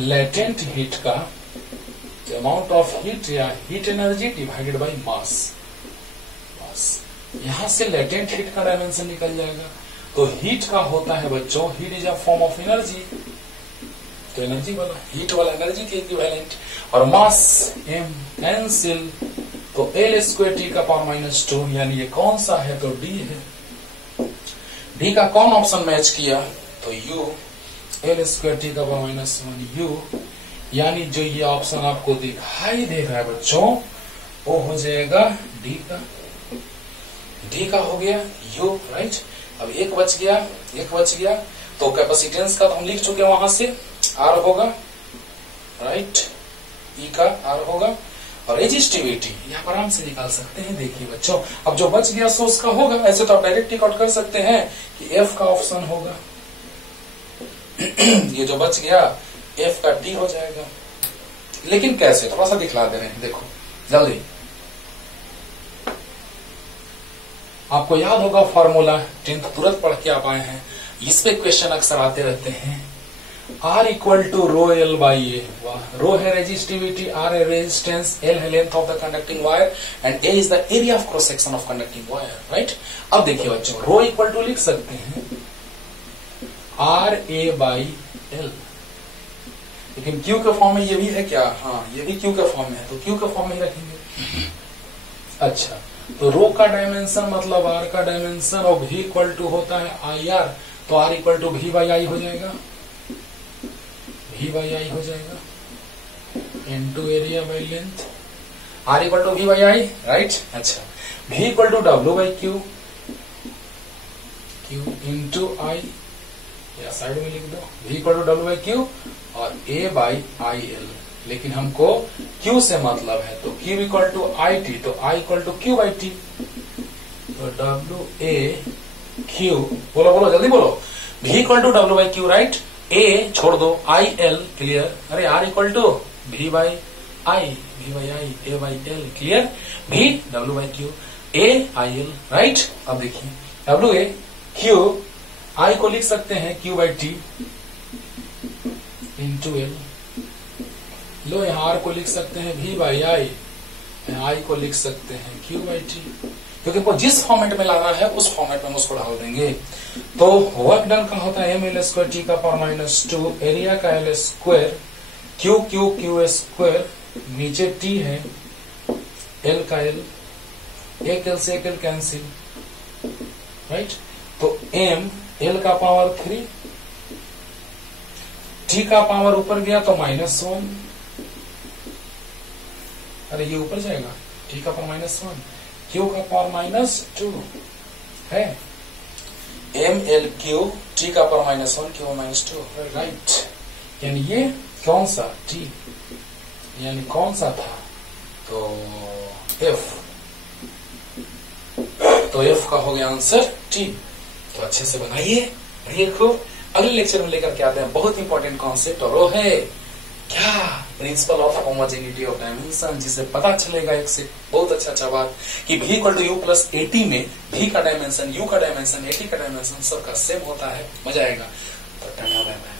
लेटेंट हीट का, अमाउंट ऑफ हीट या heat energy divided by mass. यहां से लेटेंट हीट का डायमेंशन निकल जाएगा। तो हीट का होता है बच्चों, heat is a form of energy, तो एनर्जी वाला, हीट वाला एनर्जी के इक्विवेलेंट, और मास m कैंसिल, तो L स्क्वायर T का पावर माइनस 2, यानी ये कौन सा है, तो D है। D का कौन ऑप्शन मैच किया, तो U, L स्क्वायर T का पावर माइनस 1 U, यानी जो ये ऑप्शन आपको दिखाई दे रहा है बच्चों, वो हो जाएगा D का हो गया U, राइट। अब एक बच गया, तो कैपेसिटेंस का तो हम लिख चुके हैं, वहां से R होगा, राइट, E का R होगा, और रेजिस्टिविटी यहाँ पर आराम से निकाल सकते हैं। देखिए बच्चों, अब जो बच गया सो उसका होगा, ऐसे तो आप डायरेक्ट टिक आउट कर सकते हैं कि F का ऑप्शन होगा। ये जो बच गया F का T हो जाएगा, लेकिन कैसे, थोड़ा सा दिखला दे रहे हैं, देखो जल्दी। आपको याद होगा फॉर्मूला, 10th तुरंत पढ़ के आप आए हैं, इस पे क्वेश्चन अक्सर आते रहते हैं। R equal to rho L by A, rho है रेजिस्टिविटी, R है रेजिस्टेंस, L है length of the conducting wire, and A is the area of cross section of conducting wire, right. अब देखिए बच्चों, रो इक्वल टू लिख सकते हैं R A by L, लेकिन Q के फॉर्म में ये भी है क्या, हाँ ये भी Q के फॉर्म में है, तो Q के फॉर्म में ही रखेंगे। अच्छा, तो रो का डायमेंशन मतलब R का डायमेंशन, और V इक्वल टू होता है IR, तो R equal to V by I हो जाएगा, into area by length, R equal to V by I, right. अच्छा, V equal to W by Q into I, या side में लिख दो, V equal to W by Q और A by IL, लेकिन हमको Q से मतलब है, तो Q इक्वल टू IT, तो I equal to Q by T, तो W A Q, बोलो जल्दी बोलो, V equal to W by Q, right, A छोड़ दो, IL क्लियर, अरे R equal to V by I, A by L clear, V W by Q, A IL, right. अब देखिए W A Q, I को लिख सकते हैं Q by T into L, लो यहाँ R को लिख सकते हैं V बाई I, I को लिख सकते हैं Q बाई T, क्योंकि वो जिस फॉर्मेट में लाना है उस फॉर्मेट में हम उसको डाल देंगे। तो वर्क डन का होता है ml स्क्वायर T का पावर माइनस 2, एरिया का L स्क्वायर, Q स्क्वायर, नीचे T है, L का L, एक L से एक L कैंसिल, राइट। तो m L का पावर 3, T का पावर ऊपर गया तो -1, अरे ये ऊपर जाएगा, T का पावर -1, Q का पावर -2, है एम एल क्यू टी का पावर -1 क्यू -2, राइट। यानी ये कौन सा टी, यानी कौन सा था, तो एफ, तो एफ का हो गया आंसर टी। तो अच्छे से बनाइए, देखो अगले लेक्चर में लेकर के आते हैं बहुत इंपॉर्टेंट कॉन्सेप्ट, और वो है क्या, principle of homogeneity of dimension, जिसे पता चलेगा एक से बहुत अच्छा बात कि v = u + 80 में v का डायमेंशन, u का डायमेंशन, 80 का डायमेंशन सबका सेम होता है। मजा आएगा। तो टाटा बाय बाय।